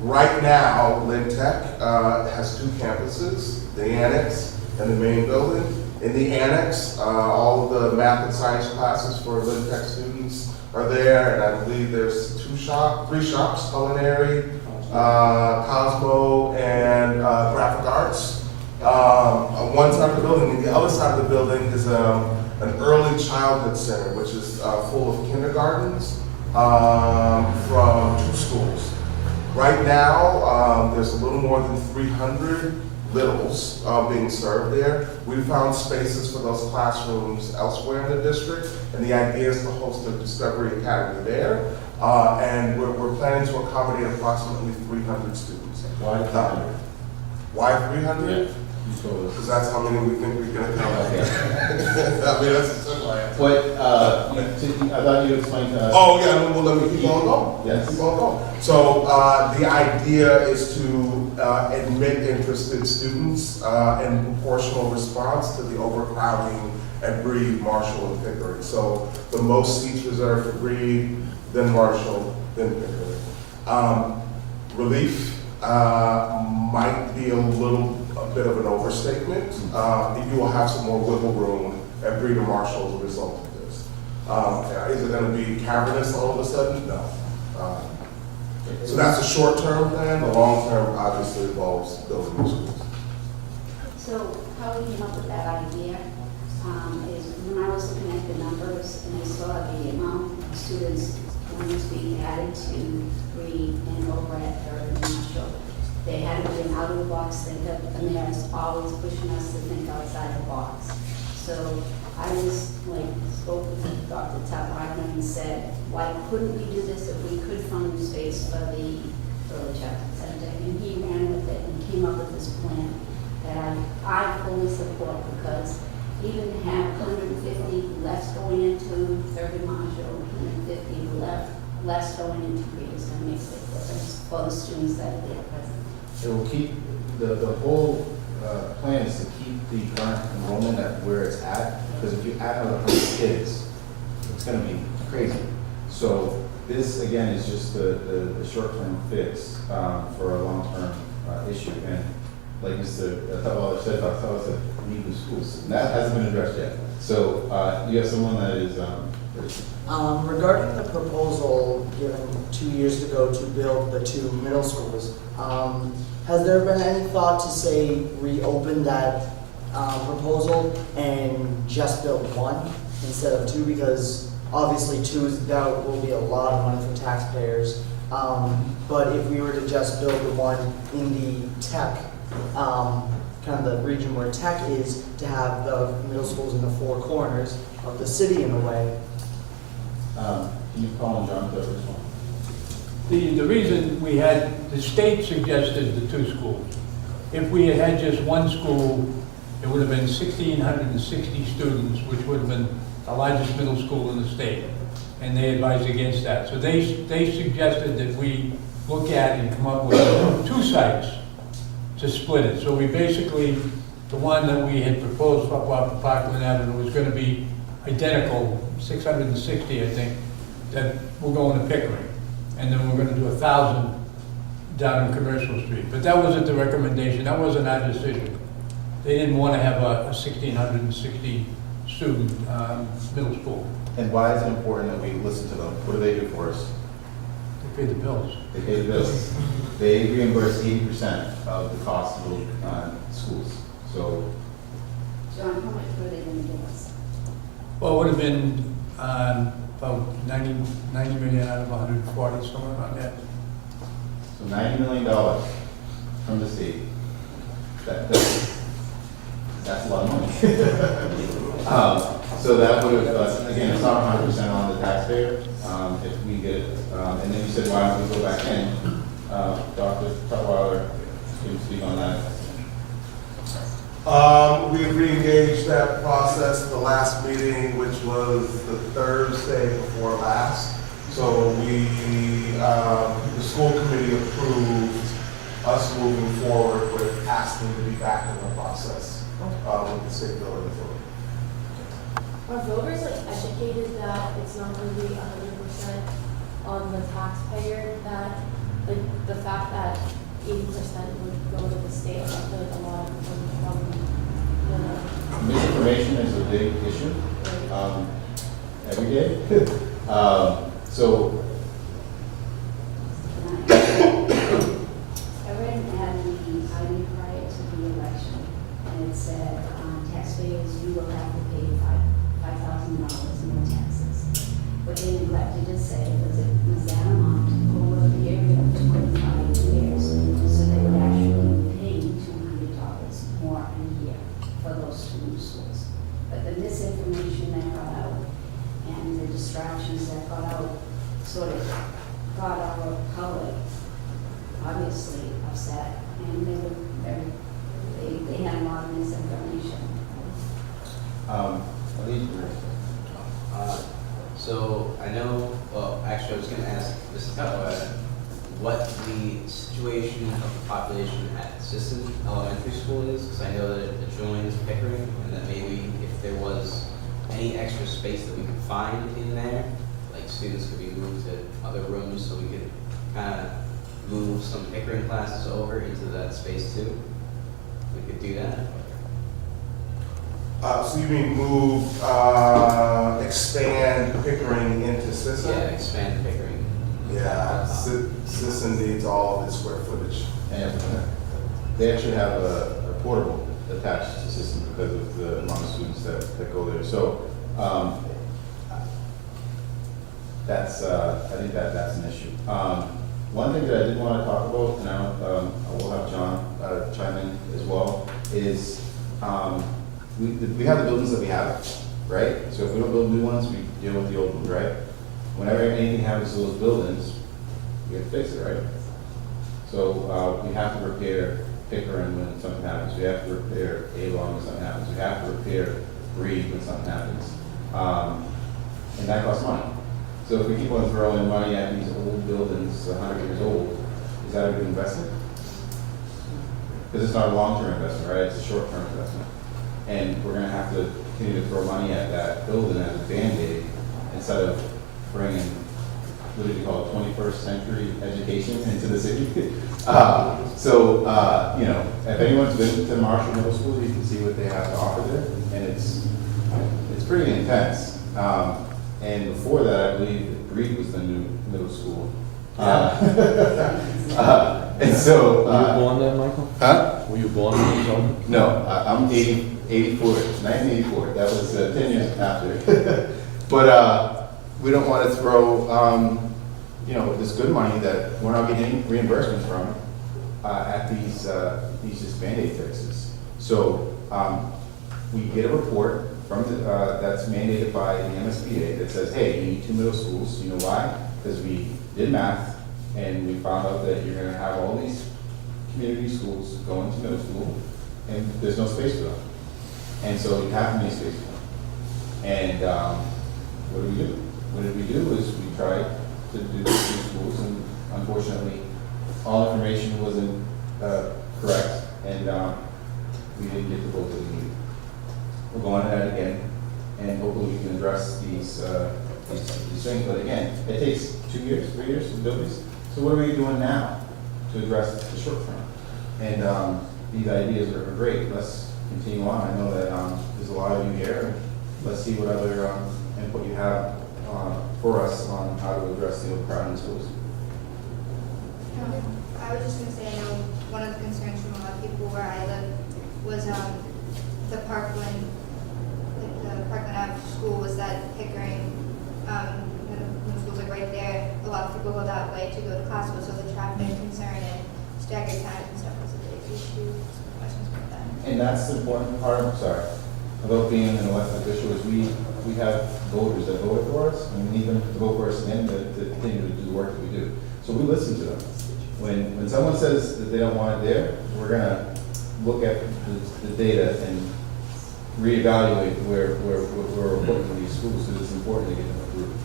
right now, Lynn Tech has 2 campuses, the Annex and the main building. In the Annex, all of the math and science classes for Lynn Tech students are there, and I believe there's 3 shops, culinary, Cosmo, and graphic arts. On one side of the building, and the other side of the building is an early childhood center, which is full of kindergartens from 2 schools. Right now, there's a little more than 300 littles being served there. We found spaces for those classrooms elsewhere in the district, and the idea is to host a Discovery Academy there. And we're planning to accommodate approximately 300 students. Why 300? Why 300? Because that's how many we think we can accommodate. I mean, that's a simple answer. But I thought you explained to us. Oh, yeah, well, let me keep on going. Yes. Keep on going. So the idea is to admit interested students in proportional response to the overcrowding at Breed, Marshall, and Pickering. So the most seats reserved for Breed, then Marshall, then Pickering. Relief might be a bit of an overstatement. You will have some more wiggle room at Breed or Marshall as a result of this. Is it going to be cavernous all of a sudden? No. So that's a short-term plan. The long-term obviously involves building new schools. So how we came up with that idea is when I was looking at the numbers and I saw the amount of students going to be added to Breed and over at Third and Marshall, they had to be an out-of-the-box thinker, and they're always pushing us to think outside the box. So I spoke with Dr. Tapwagner and said, why couldn't we do this if we could fund space for the early childhood center? And he ran with it and came up with this plan that I fully support, because even to have 150 less going into Third and Marshall, 150 less going into Breed is going to make a big difference for the students that are there present. It will keep, the whole plan is to keep the current enrollment at where it's at, because if you add another 100 kids, it's going to be crazy. So this, again, is just the short-term fix for a long-term issue. And like Mr. Tabala said, I thought it was a need new schools. And that hasn't been addressed yet. So you have someone that is regarding the proposal given 2 years ago to build the 2 middle schools, has there been any thought to say reopen that proposal and just build 1 instead of 2? Because obviously 2 that will be a lot of money for taxpayers. But if we were to just build the 1 in the tech, kind of the region where tech is, to have the middle schools in the 4 corners of the city in a way. can you call on John to respond? The reason we had the state suggested the 2 schools. If we had had just 1 school, it would have been 1,660 students, which would have been the largest middle school in the state. And they advised against that. So they suggested that we look at and come up with 2 sites to split it. So we basically, the one that we had proposed up off Parkland Avenue was going to be identical, 660, I think, that we're going to Pickering. And then we're going to do 1,000 down in Commercial Street. But that wasn't the recommendation, that wasn't our decision. They didn't want to have a 1,660 student middle school. And why is it important that we listen to them? What do they do for us? They pay the bills. They pay the bills. They reimburse 80% of the cost of the schools. So, John, how much were they gonna give us? Well, it would have been about 90 million out of 140, somewhere around there. so $90 million from the state. That's a lot of money. So that would have, again, it's not 100% on the taxpayer, if we get it. And then you said, why don't we go back in? Dr. Tutwiler, can you speak on that? We re-engaged that process at the last meeting, which was the Thursday before last. So the school committee approved us moving forward with asking to be back in the process with the state building authority. Are voters educated that it's not going to be 100% on the taxpayer, that the fact that 80% would go to the state? I feel like a lot of from Misinformation is a big issue, every day. So, I read an ad in the item prior to the election, and it said, taxpayers, you will have to pay $5,000 more taxes. What they neglected to say was that amount over a period of 25 years, so they would actually pay $200 more a year for those student schools. But the misinformation that got out and the distractions that got out sort of got our public obviously upset, and they had a lot of misinformation. So I know, well, actually I was going to ask Mrs. Cutler what the situation of the population at Sisson Elementary School is, because I know that it adjoins Pickering, and that maybe if there was any extra space that we could find in there, like students could be moved to other rooms, so we could kind of move some Pickering classes over into that space too. We could do that. So you mean move, expand Pickering into Sisson? Yeah, expand Pickering. Yeah, Sisson needs all of its square footage. and they actually have a portable attached to the system because of the amount of students that go there. So, I think that's an issue. One thing that I did want to talk about, and I will have John chime in as well, is we have the buildings that we have, right? So if we don't build new ones, we deal with the old ones, right? Whenever anything happens to those buildings, we have to fix it, right? So we have to repair Pickering when something happens. We have to repair Avon when something happens. We have to repair Reed when something happens. And that costs money. So if we keep on throwing money at these old buildings, 100 years old, is that a good investment? Because it's not a long-term investment, right? It's a short-term investment. And we're going to have to continue to throw money at that building as a Band-Aid instead of bringing, what do you call it, 21st century education into the city. You know, if anyone's been to Marshall Middle School, you can see what they have to offer there, and it's pretty intense. And before that, I believe Reed was the new middle school. And so. Were you born there, Michael? Huh? Were you born in the zone? No, I'm 84, 1984. That was 10 years after. But we don't want to throw, you know, this good money that we're not getting any reimbursement from at these just Band-Aid fixes. So we get a report from that's mandated by the MSBA that says, hey, you need 2 middle schools. You know why? Because we did math And we found out that you're gonna have all these community schools going to middle school, and there's no space for them. And so you have to make space for them. And what did we do? What did we do is we tried to do these new schools, and unfortunately, all information wasn't correct, and we didn't get the vote that we needed. We're going ahead again, and hopefully we can address these things. But again, it takes 2 years, 3 years to build these. So what are we doing now to address the short term? And these ideas are great. Let's continue on. I know that there's a lot of you here. Let's see what other input you have for us on how to address the overcrowding in schools. I was just going to say, I know one of the concerns from a lot of people where I live was the Parkland, like the Parkland Ave school was that Pickering, the schools are right there. A lot of people go that way to go to Classville, so the traffic concern and staggered times and stuff was a big issue. Some questions about that. And that's the important part, about being an elected official is we have voters that vote for us, and we need them to vote for us again to continue to do the work that we do. So we listen to them. When someone says that they don't want it there, we're gonna look at the data and reevaluate where we're putting these schools, because it's important to get them approved.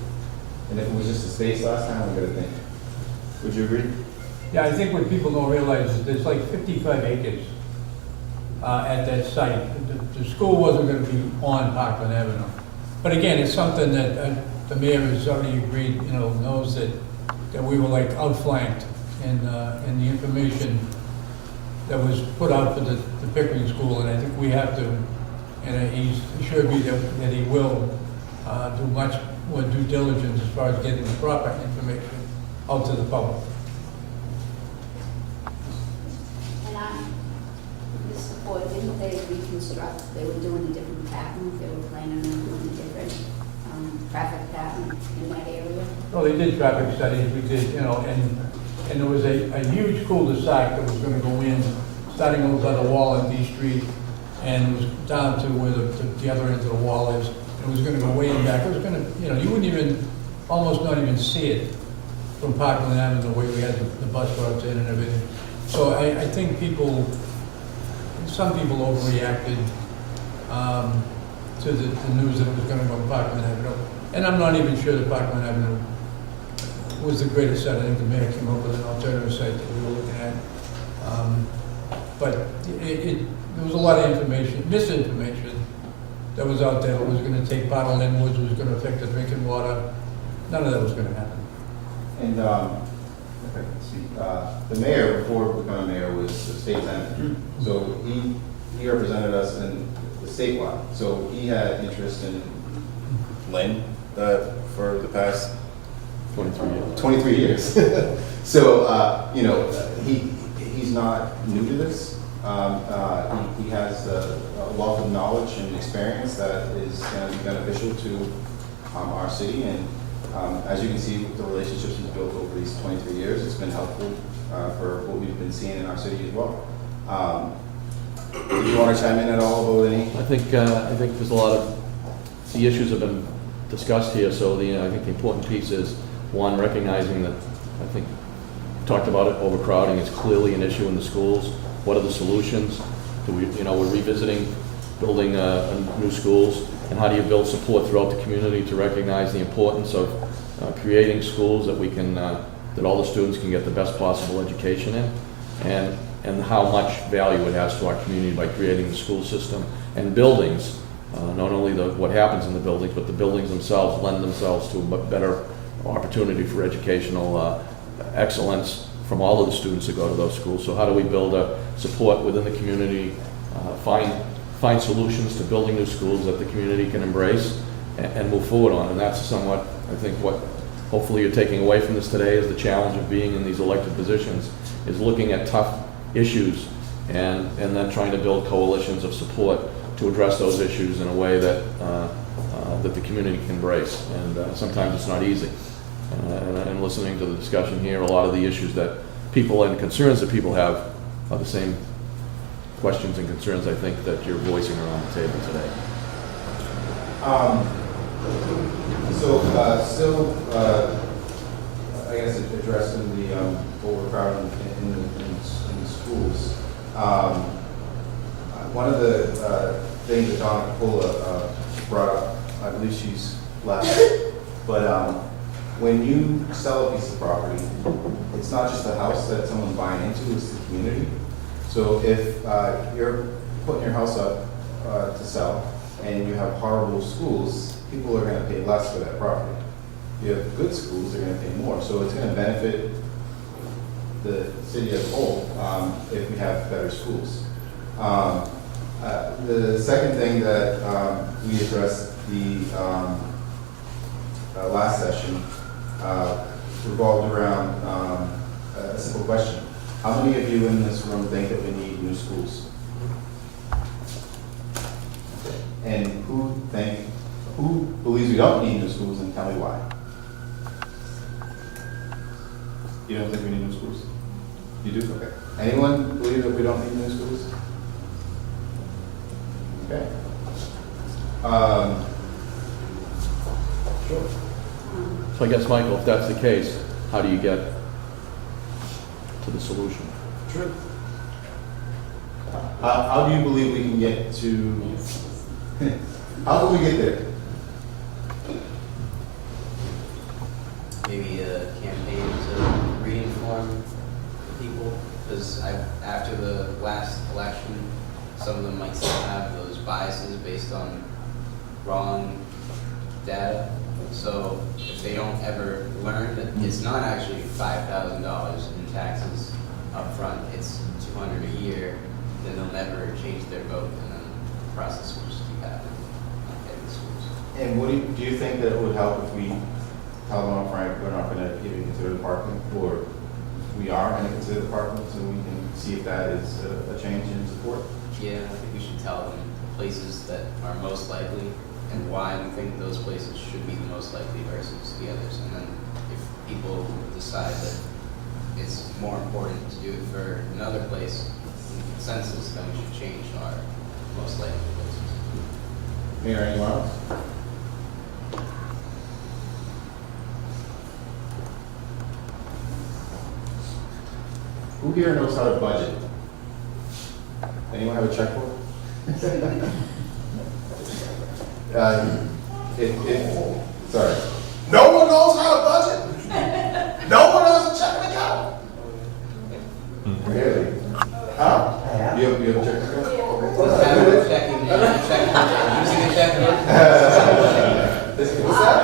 And if it was just a space last time, we gotta think. Would you agree? Yeah, I think what people don't realize is there's like 55 acres at that site. The school wasn't going to be on Parkland Avenue. But again, it's something that the mayor has already agreed, knows that we were like outflanked in the information that was put out for the Pickering School, and I think we have to, and he's assured me that he will do much more due diligence as far as getting the proper information out to the public. Or didn't they reconstruct, they were doing a different pattern, they were planning on doing a different traffic pattern in that area? Well, they did traffic studies, we did, and there was a huge cul-de-sac that was gonna go in, starting over by the wall on D Street, and it was down to where the other end of the wall is. It was gonna go way in back, it was gonna, you wouldn't even, almost not even see it from Parkland Avenue, the way we had the bus routes in and everything. So I think some people overreacted to the news that it was going to go to Parkland Avenue. And I'm not even sure that Parkland Avenue was the greatest site. I think the mayor came up with an alternative site that we were looking at. But there was a lot of misinformation that was out there that was going to take part of Lynn Woods, was going to affect the drinking water. None of that was going to happen. And if I can speak, the mayor, before becoming mayor, was the state senator. So he represented us in the statewide. So he had interest in Lynn for the past 23 years. So, he's not new to this. He has a wealth of knowledge and experience that is going to be beneficial to our city. And as you can see, with the relationships he's built over these 23 years, it's been helpful for what we've been seeing in our city as well. Do you want to chime in at all about any? I think there's a lot of, the issues have been discussed here, so I think the important piece is, one, recognizing that, I think, we talked about it, overcrowding is clearly an issue in the schools. What are the solutions? We're revisiting building new schools, and how do you build support throughout the community to recognize the importance of creating schools that we can, that all the students can get the best possible education in, and how much value it has to our community by creating the school system and buildings. Not only what happens in the buildings, but the buildings themselves lend themselves to a better opportunity for educational excellence from all of the students that go to those schools. So how do we build a support within the community, find solutions to building new schools that the community can embrace and move forward on? And that's somewhat, I think, what hopefully you're taking away from this today is the challenge of being in these elected positions, is looking at tough issues and then trying to build coalitions of support to address those issues in a way that that the community can embrace. And sometimes it's not easy. And listening to the discussion here, a lot of the issues that people and concerns that people have are the same questions and concerns, I think, that you're voicing around the table today. I guess addressing the overcrowding in the schools. One of the things that Donna Capola brought up, I believe she's left, but when you sell a piece of property, it's not just the house that someone's buying into, it's the community. So if you're putting your house up to sell and you have horrible schools, people are going to pay less for that property. If you have good schools, they're going to pay more. So it's going to benefit the city as a whole if we have better schools. The second thing that we addressed the last session revolved around a simple question. How many of you in this room think that we need new schools? And who believes we don't need new schools, and tell me why? You don't think we need new schools? You do? Okay. Anyone believe that we don't need new schools? Okay. Sure. So I guess, Michael, if that's the case, how do you get to the solution? True. How do you believe we can get to, how can we get there? Maybe a campaign to re-inform the people, because after the last election, some of them might still have those biases based on wrong data. So if they don't ever learn that it's not actually $5,000 in taxes up front, it's $200 a year, then they'll never change their vote, and then the process will just keep happening in the schools. And what do you think that it would help if we tell them upfront we're not going to even consider the parking, or we are going to consider the parking, so we can see if that is a change in support? Yeah, I think we should tell them places that are most likely and why we think those places should be the most likely versus the others. And then if people decide that it's more important to do it for another place in consensus, then we should change our most likely places. Mayor, anyone else? Who here knows how to budget? Anyone have a checkbook? Sorry. No one knows how to budget. No one has a checking account. Really? Huh? You have a checking account? Using a checkbook. What's that?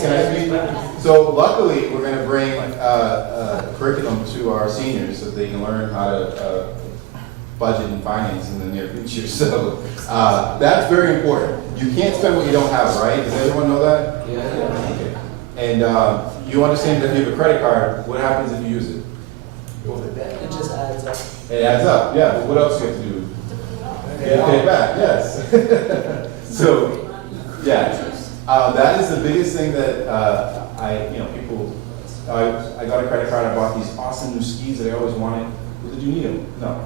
Can I speak? So luckily, we're going to bring curriculum to our seniors so they can learn how to budget and finance in the near future. So that's very important. You can't spend what you don't have, right? Does everyone know that? Yeah. Okay. And you understand that if you have a credit card, what happens if you use it? It just adds up. It adds up, yeah. But what else do you have to do? You pay it back, yes. So, yeah. That is the biggest thing that I got a credit card, I bought these awesome new skis that I always wanted. Well, did you need them? No.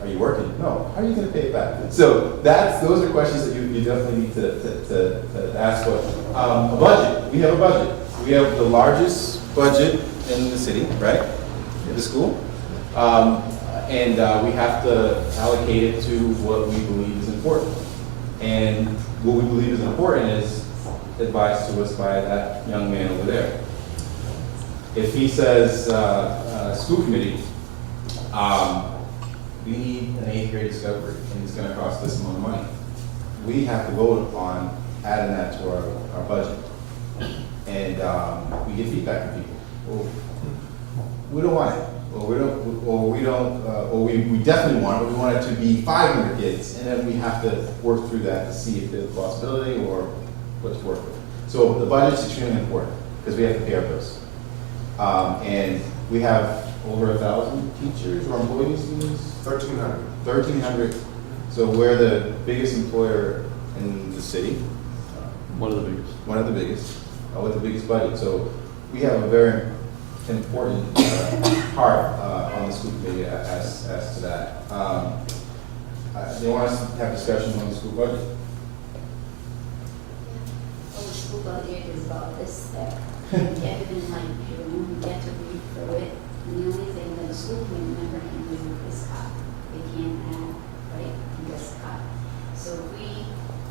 Are you working? No. How are you going to pay it back? So those are questions that you definitely need to ask. But a budget. We have a budget. We have the largest budget in the city, right? In the school. And we have to allocate it to what we believe is important. And what we believe is important is advised to us by that young man over there. If he says, school committee, we need an 8th grade discovery, and it's going to cost this amount of money. We have to vote on adding that to our budget. And we get feedback from people. Well, we don't want it. Or we definitely want it, but we want it to be 500 kids, and then we have to work through that to see if there's a possibility or what's worth it. So the budget's extremely important, because we have to pay our bills. And we have over 1,000 teachers or employees in this? 1,300. 1,300. So we're the biggest employer in the city. One of the biggest. One of the biggest, with the biggest budget. So we have a very important part on the school committee as to that. They want us to have discussions on the school budget. Oh, school budget is about this thick. You get it in like June, you get to read through it, and the only thing that a school committee member can do is cut. They can't add, right, and just cut. So if we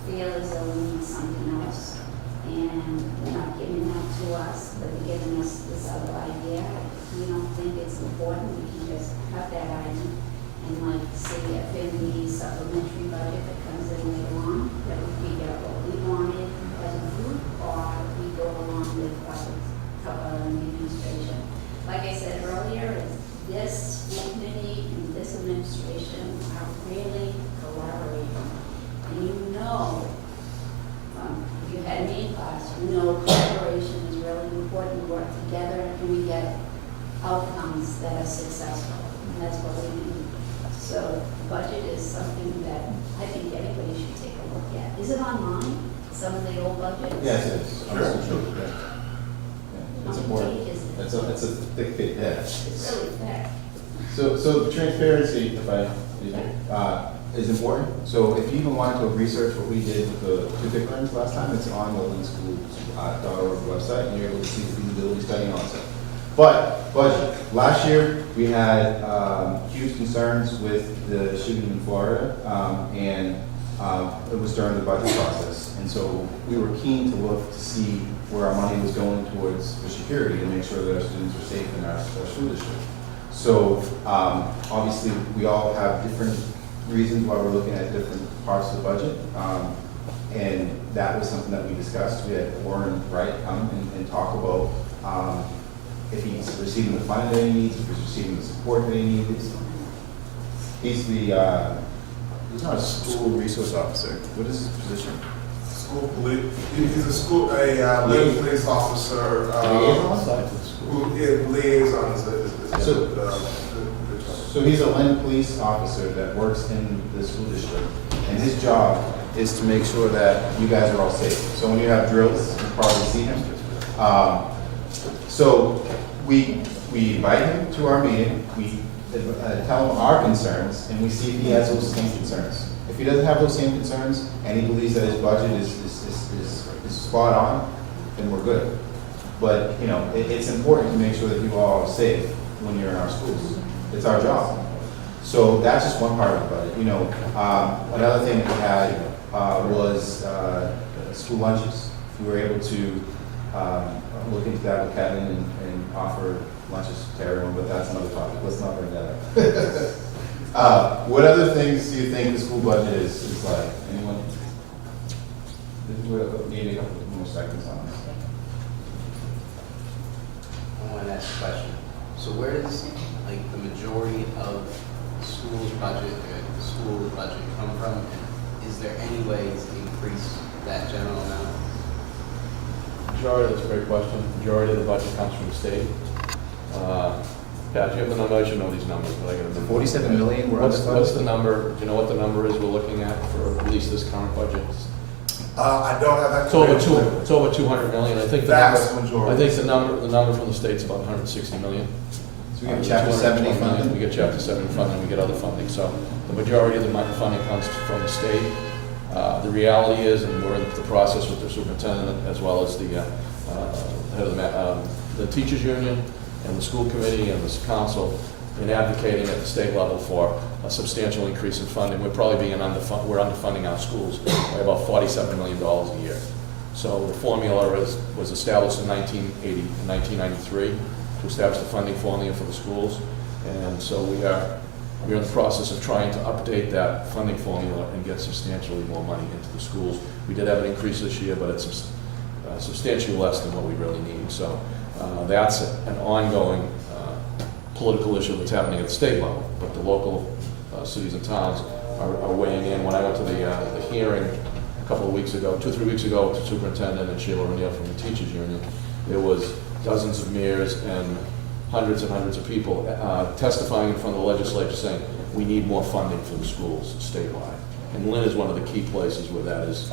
feel as though we need something else, and they're not giving that to us, but they're giving us this other idea, if we don't think it's important, we can just cut that item and like say if in the supplementary budget that comes in later on, that we figure out what we wanted as a group, or we go along with administration. Like I said earlier, this school committee and this administration are really collaborating. And you know, if you had me in class, you know collaboration is really important. We work together and we get outcomes that are successful. And that's what we need. So budget is something that I think everybody should take a look at. Is it online? Some of the old budgets? Yes, it is. Sure. Yeah. It's important. It's a thick page, yeah. It's really thick. So transparency, if I, is important. So if you even wanted to research what we did with the two Pickerings last time, it's on the lynnschools.org website, and you're able to see the feasibility study also. But budget. Last year we had huge concerns with the shooting in Florida, and it was during the budget process, and so we were keen to look to see where our money was going towards for security to make sure that our students are safe in our school district. So obviously we all have different reasons why we're looking at different parts of the budget, and that was something that we discussed. We had Warren Wright come and talk about if he's receiving the funding that he needs, if he's receiving the support that he needs. He's he's not a school resource officer. What is his position? School police, he's a Lynn police officer. Liaison is a good term. So he's a Lynn police officer that works in the school district, and his job is to make sure that you guys are all safe. So when you have drills, you probably see him. So we invite him to our meeting, we tell him our concerns, and we see if he has those same concerns. If he doesn't have those same concerns, and he believes that his budget is spot on, then we're good. But, you know, it's important to make sure that you all are safe when you're in our schools. It's our job. So that's just one part of the budget. You know, another thing that we had was school lunches. We were able to look into that with Kevin and offer lunches to everyone, but that's another topic. Let's not bring that up. What other things do you think the school budget is like? Anyone? We'll need a couple more seconds on this. I want to ask a question. So where does like the majority of the school's budget come from? And is there any way to increase that general amount? Majority, that's a great question. Majority of the budget comes from the state. Pat, do you have the number? I should know these numbers, but I got them. 47 million. What's the number? Do you know what the number is we're looking at for at least this current budget? I don't have that. It's over 200 million. I think Vast majority. I think the number from the state's about 160 million. So we get Chapter 70 funding. We get Chapter 70 funding. We get other funding. So the majority of the funding comes from the state. The reality is, and we're in the process with the superintendent as well as the head of the teachers union and the school committee and the council in advocating at the state level for a substantial increase in funding. We're probably being we're underfunding our schools by about $47 million a year. So the formula was established in 1993 to establish the funding formula for the schools, and so we're in the process of trying to update that funding formula and get substantially more money into the schools. We did have an increase this year, but it's substantially less than what we really need. So that's an ongoing political issue that's happening at the state level, but the local cities and towns are weighing in. When I went to the hearing a couple of weeks ago, 2 or 3 weeks ago, with the superintendent and Sheila O'Neill from the teachers union, there was dozens of mayors and hundreds of people testifying in front of the legislature saying we need more funding for the schools statewide. And Lynn is one of the key places where that is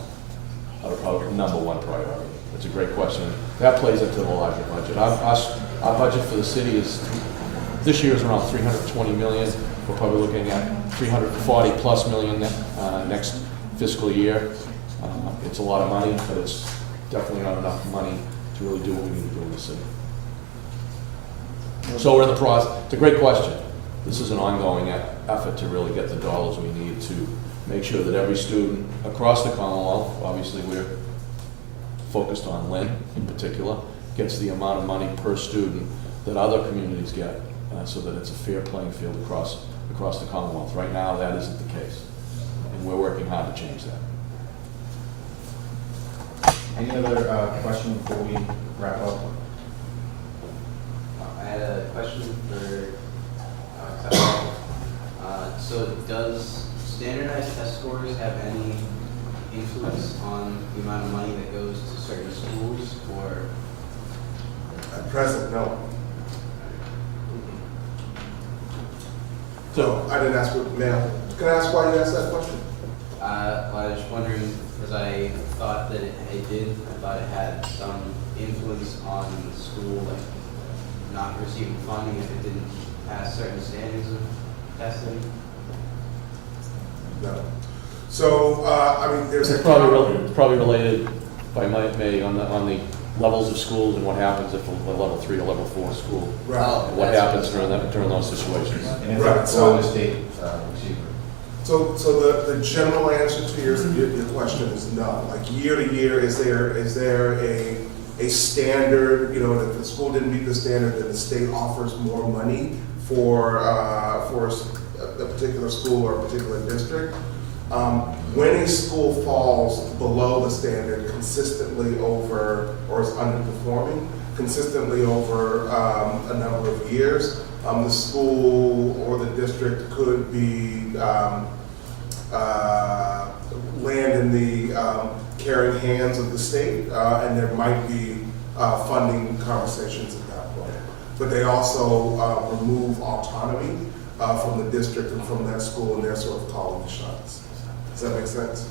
our number one priority. It's a great question. That plays into the larger budget. Our budget for the city is, this year is around $320 million. We're probably looking at $340+ million next fiscal year. It's a lot of money, but it's definitely not enough money to really do what we need to do in the city. So we're in the process. It's a great question. This is an ongoing effort to really get the dollars we need to make sure that every student across the Commonwealth, obviously we're focused on Lynn in particular, gets the amount of money per student that other communities get, so that it's a fair playing field across the Commonwealth. Right now, that isn't the case, and we're working hard to change that. Any other question before we wrap up? I had a question for Alex. So does standardized test scores have any influence on the amount of money that goes to certain schools, or? At present, no. So I didn't ask what, ma'am. Can I ask why you asked that question? I was just wondering, because I thought that it did. I thought it had some influence on the school, like not receiving funding if it didn't pass certain standards of testing. No. So, I mean, there's It's probably related, if I might may, on the levels of schools and what happens if a level 3 or level 4 school. Right. What happens during those situations. And it's Right, a so- Florida State receiver. So the general answer to your question is no. Like year to year, is there a standard, you know, if the school didn't meet the standard, then the state offers more money for a particular school or a particular district? When a school falls below the standard consistently over, or is underperforming consistently over a number of years, the school or the district could be land in the caring hands of the state, and there might be funding conversations at that point. But they also remove autonomy from the district and from that school, and they're sort of calling the shots. Does that make sense?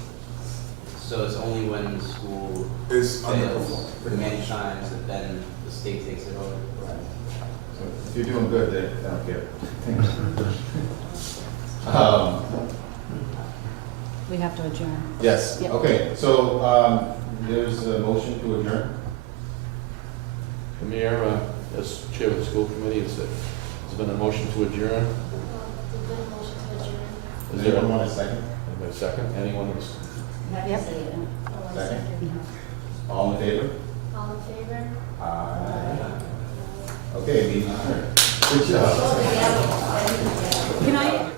So it's only when the school Is fails underperforming, pretty many much. times that then the state takes it over. Right. So if you're doing good, they don't care. We have to adjourn. Yes, Yep. okay, so there's a motion to adjourn. The mayor, as chair of the school committee, has been a motion to adjourn. Does anyone want a second? Anybody second? Anyone? Yep. Second? All in favor? All in favor? Aye. Okay, meeting adjourned. Good job. Can I?